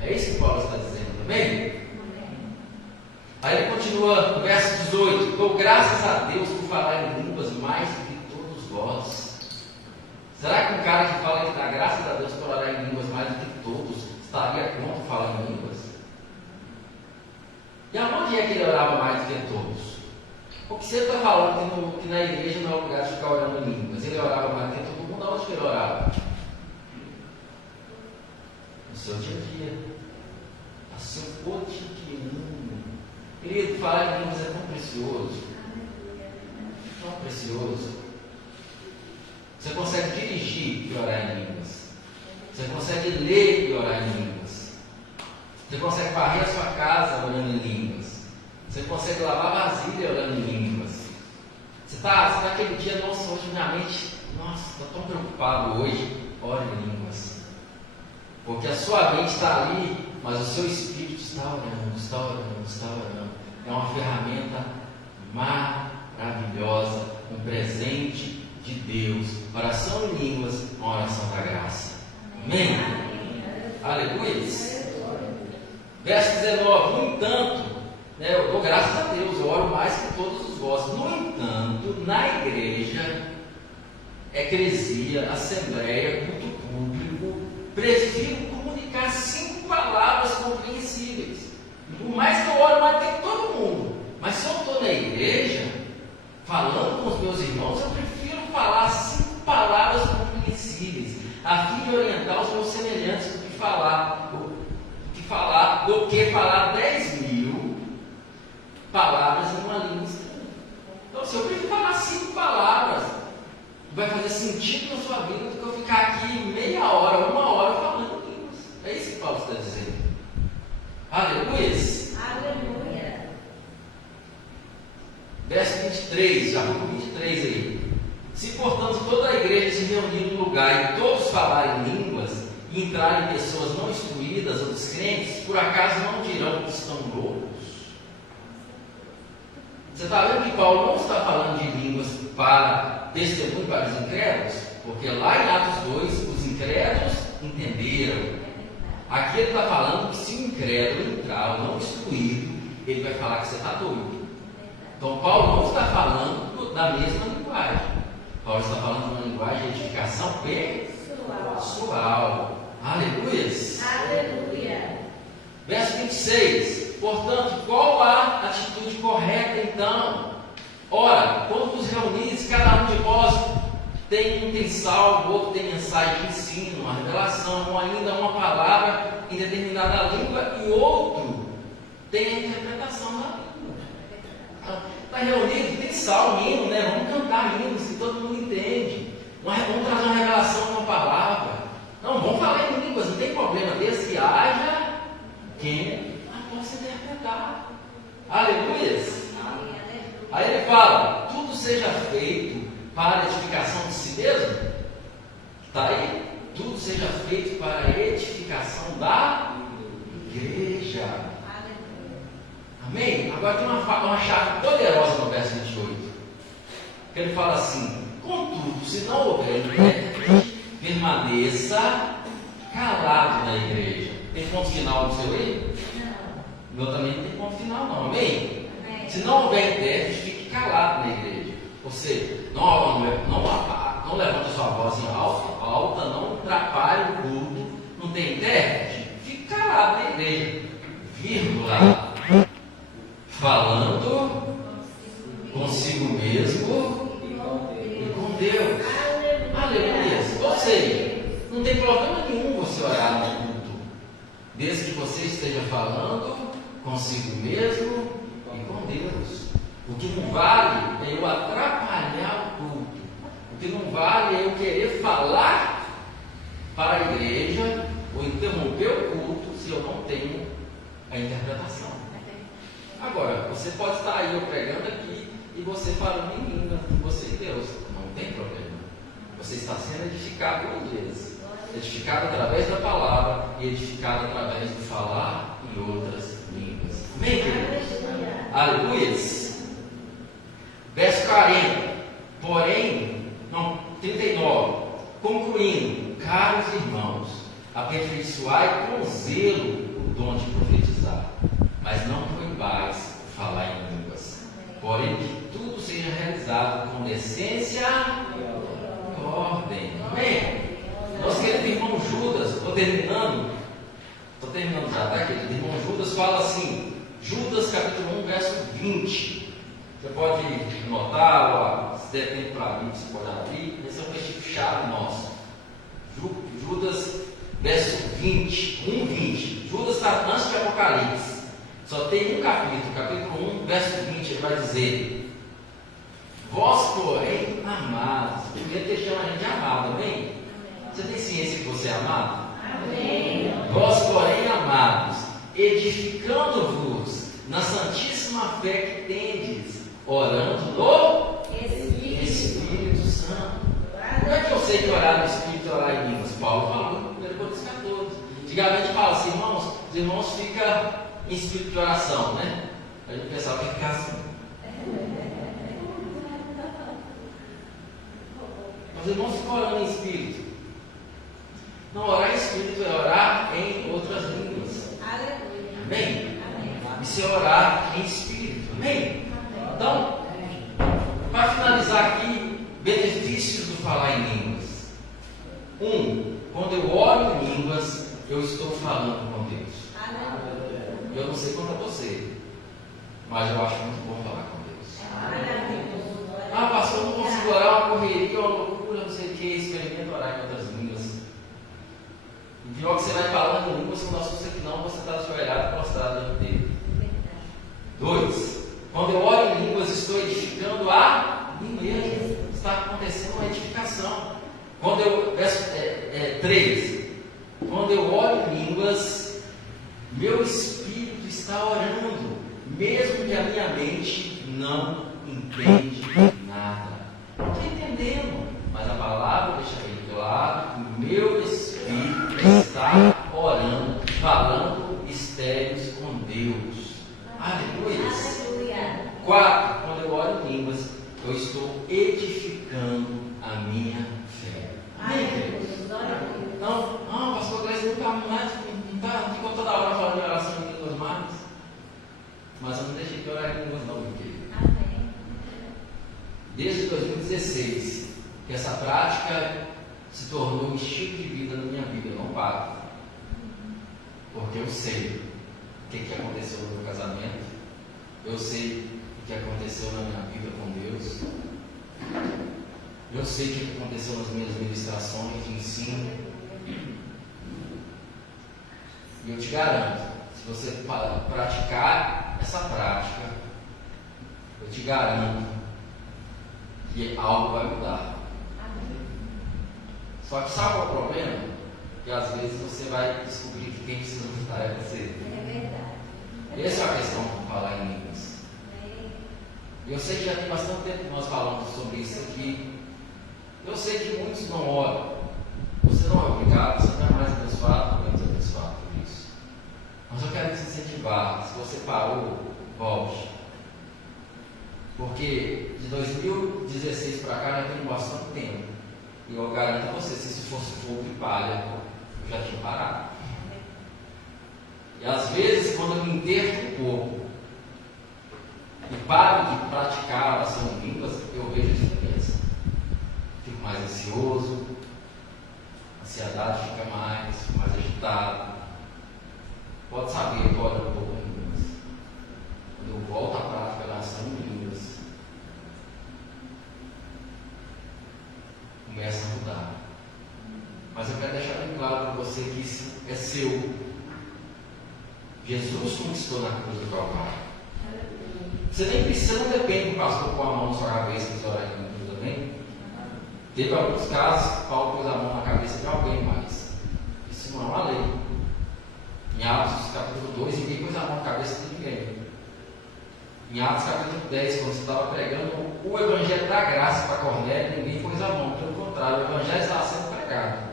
É isso que Paulo está dizendo, amém? Aí ele continua no verso 18: dou graças a Deus por falar em línguas mais do que todos vós. Será que um cara que fala que dá graças a Deus por orar em línguas mais do que todos estaria pronto a falar em línguas? E aonde é que ele orava mais do que todos? Porque você está falando que na igreja não é o lugar de ficar orando em línguas. Ele orava mais do que todo mundo. Aonde que ele orava? No seu dia a dia. No seu cotidiano. Querido, falar em línguas é tão precioso. Tão precioso. Você consegue dirigir e orar em línguas. Você consegue ler e orar em línguas. Você consegue varrer a sua casa orando em línguas. Você consegue lavar vasilha orando em línguas. Você está naquele dia, nossa, hoje minha mente, nossa, estou tão preocupado hoje. Ore em línguas. Porque a sua mente está ali, mas o seu espírito está orando, está orando, está orando. É uma ferramenta maravilhosa, um presente de Deus. Oração em línguas, uma oração da graça. Amém? Aleluia. Verso 19: no entanto, eu dou graças a Deus, eu oro mais que todos os vós. No entanto, na igreja, eclesia, assembleia, culto público, prefiro comunicar 5 palavras compreensíveis. Por mais que eu oro mais que todo mundo, mas se eu estou na igreja, falando com os meus irmãos, eu prefiro falar 5 palavras compreensíveis, a fim de orientar os meus semelhantes do que falar 10.000 palavras em uma língua estranha. Então, se eu prefiro falar 5 palavras, vai fazer sentido na sua vida do que eu ficar aqui meia hora, 1 hora falando línguas. É isso que Paulo está dizendo. Aleluia. Aleluia. Verso 23, já vamos 23 aí. Se, portanto, toda a igreja se reunir num lugar e todos falarem línguas, e entrarem pessoas não instruídas ou descrentes, por acaso não dirão que estão loucos? Você está vendo que Paulo não está falando de línguas para testemunho para os incrédulos? Porque lá em Atos 2, os incrédulos entenderam. Aqui ele está falando que se o incrédulo entrar, o não instruído, ele vai falar que você está doido. Então Paulo não está falando da mesma linguagem. Paulo está falando de uma linguagem de edificação pessoal. Aleluia. Aleluia. Verso 26. Portanto, qual a atitude correta então? Ora, quando nos reunires, cada um de vós tem salmo, outro tem mensagem de ensino, uma revelação, ou ainda uma palavra em determinada língua, e outro tem a interpretação da língua. Está reunido, tem salmo, hino, né? Vamos cantar hinos que todo mundo entende. Vamos trazer uma revelação, uma palavra. Não, vamos falar em línguas, não tem problema, desde que haja quem a possa interpretar. Aleluias! Aí ele fala, tudo seja feito para a edificação de si mesmo. Está aí? Tudo seja feito para a edificação da igreja. Amém? Agora tem uma chave poderosa no verso 28. Que ele fala assim, contudo, se não houver intérprete, permaneça calado na igreja. Tem ponto final no seu aí? Não. Meu também não tem ponto final não. Amém? Se não houver intérprete, fique calado na igreja. Ou seja, não levante a sua voz em alta, não atrapalhe o culto. Não tem intérprete? Fique calado na igreja. Vírgula. Falando consigo mesmo e com Deus. Aleluia. Ou seja, não tem problema nenhum você orar no culto, desde que você esteja falando consigo mesmo e com Deus. O que não vale é eu atrapalhar o culto. O que não vale é eu querer falar para a igreja ou interromper o culto se eu não tenho a interpretação. Agora, você pode estar aí eu pregando aqui e você falando em língua, você e Deus. Não tem problema. Você está sendo edificado por Deus. Edificado através da palavra e edificado através de falar em outras línguas. Amém, queridos? Aleluias. Verso 40. Porém, 39. Concluindo, caros irmãos, aperfeiçoai com zelo o dom de profetizar, mas não proibais falar em línguas. Porém, que tudo seja realizado com decência e ordem. Amém? Nosso querido irmão Judas, estou terminando já, tá, querido? Irmão Judas fala assim, Judas capítulo 1, verso 20. Você pode notar, ó, se der tempo para mim, você pode abrir. Esse é um versículo-chave nosso. Judas, verso 20, 1:20. Judas está antes de Apocalipse. Só tem um capítulo 1, verso 20, ele vai dizer: vós, porém, amados. Primeiro que chama a gente de amado, amém? Você tem ciência que você é amado? Amém. Vós, porém, amados, edificando-vos na santíssima fé que tendes, orando no Espírito Santo. Como é que eu sei que orar no Espírito e orar em línguas? Paulo falou no 1 Coríntios 14. Antigamente fala assim, irmãos, os irmãos ficam em espírito de oração, né? A gente pensava que ia ficar assim. Os irmãos ficam orando em espírito. Não, orar em espírito é orar em outras línguas. Amém? E se orar em espírito. Amém? Então, para finalizar aqui, benefícios do falar em línguas. 1. Quando eu oro em línguas, eu estou falando com Deus. Eu não sei quanto a você, mas eu acho muito bom falar com Deus. Ah, pastor, eu não consigo orar, uma correria, uma loucura, não sei o que, experimenta orar em outras línguas. E pior que você vai falando em línguas, quando assusta que não, você está ajoelhado, prostrado diante dele. 2. Quando eu oro em línguas, estou edificando a mim mesmo. Está acontecendo uma edificação. 3. Quando eu oro em línguas, meu espírito está orando, mesmo que a minha mente não entende nada. Não estou entendendo, mas a palavra deixa bem claro que o meu espírito está orando, falando mistérios com Deus. Aleluia. 4. Quando eu oro em línguas, eu estou edificando a minha fé. Amém? Não, pastor Gleice não ficou toda hora falando de oração em línguas mais. Mas eu não deixei de orar em línguas não, meu querido. Desde 2016, que essa prática se tornou um estilo de vida na minha vida, eu não paro. Porque eu sei o que aconteceu no meu casamento, eu sei o que aconteceu na minha vida com Deus, eu sei o que aconteceu nas minhas ministrações de ensino. E eu te garanto, se você praticar essa prática, eu te garanto que algo vai mudar. Só que sabe qual é o problema? Que às vezes você vai descobrir que quem precisa mudar é você. É verdade. Essa é a questão de falar em línguas. E eu sei que já tem bastante tempo que nós falamos sobre isso aqui. Eu sei que muitos não oram. Você não é obrigado, você não é mais abençoado, menos abençoado por isso. Mas eu quero te incentivar. Se você parou, volte. Porque de 2016 para cá já tem bastante tempo. E eu garanto a você, se isso fosse fogo e palha, eu já tinha parado. E às vezes, quando eu me enterro um pouco e paro de praticar a oração em línguas, eu vejo a diferença. Fico mais ansioso, a ansiedade fica mais agitado. Pode saber que eu oro um pouco em línguas. Quando eu volto à prática da oração em línguas, começa a mudar. Mas eu quero deixar bem claro para você que isso é seu. Jesus conquistou na cruz do Calvário. Você nem precisa, não depende do pastor pôr a mão na sua cabeça e orar em cruz também. Teve alguns casos que Paulo pôs a mão na cabeça de alguém, mas isso não é uma lei. Em Atos capítulo 2, ninguém pôs a mão na cabeça de ninguém. Em Atos capítulo 10, quando você estava pregando o Evangelho da Graça para Cornélio, ninguém pôs a mão. Pelo contrário, o Evangelho estava sendo pregado.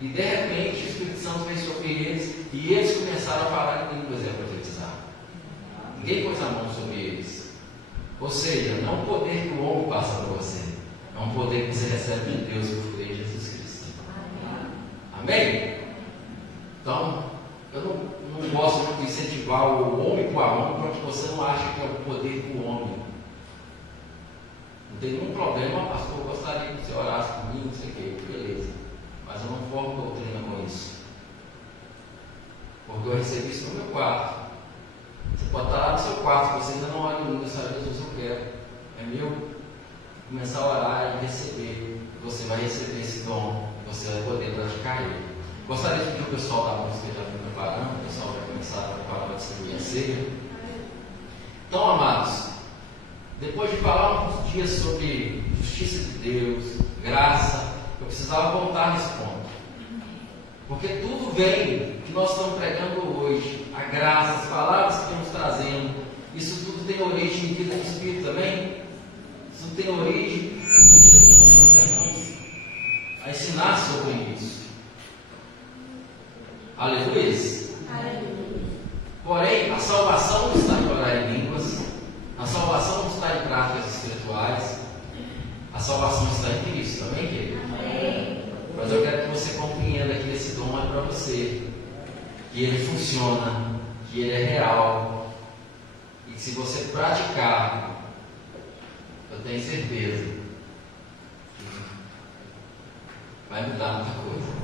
E de repente o Espírito Santo veio sobre eles e eles começaram a falar em línguas e a profetizar. Ninguém pôs a mão sobre eles. Ou seja, não é um poder que o homem passa para você, é um poder que você recebe de Deus por crer em Jesus Cristo. Amém? Então, eu não gosto muito de incentivar o homem com a mão para que você não ache que é o poder do homem. Não tem nenhum problema, pastor, eu gostaria que você orasse comigo, não sei o que, beleza. Mas eu não formo doutrina com isso. Porque eu recebi isso no meu quarto. Você pode estar lá no seu quarto, você ainda não ora em línguas, sabe, Jesus, eu quero. É meu. Começar a orar e receber. Você vai receber esse dom, você vai poder praticar ele. Gostaria de pedir o pessoal da música já está preparando, o pessoal vai começar a preparar para distribuir a ceia. Então, amados, depois de falar uns dias sobre justiça de Deus, graça, eu precisava voltar nesse ponto. Porque tudo vem que nós estamos pregando hoje, a graça, as palavras que estamos trazendo, isso tudo tem origem em vida de Espírito também. Isso tem origem a ensinar sobre isso. Aleluia. Porém, a salvação não está em orar em línguas, a salvação não está em práticas espirituais, a salvação está em Cristo, também, querido? Amém. Mas eu quero que você compreenda que esse dom é para você, que ele funciona, que ele é real, e que se você praticar, eu tenho certeza que vai mudar muita coisa.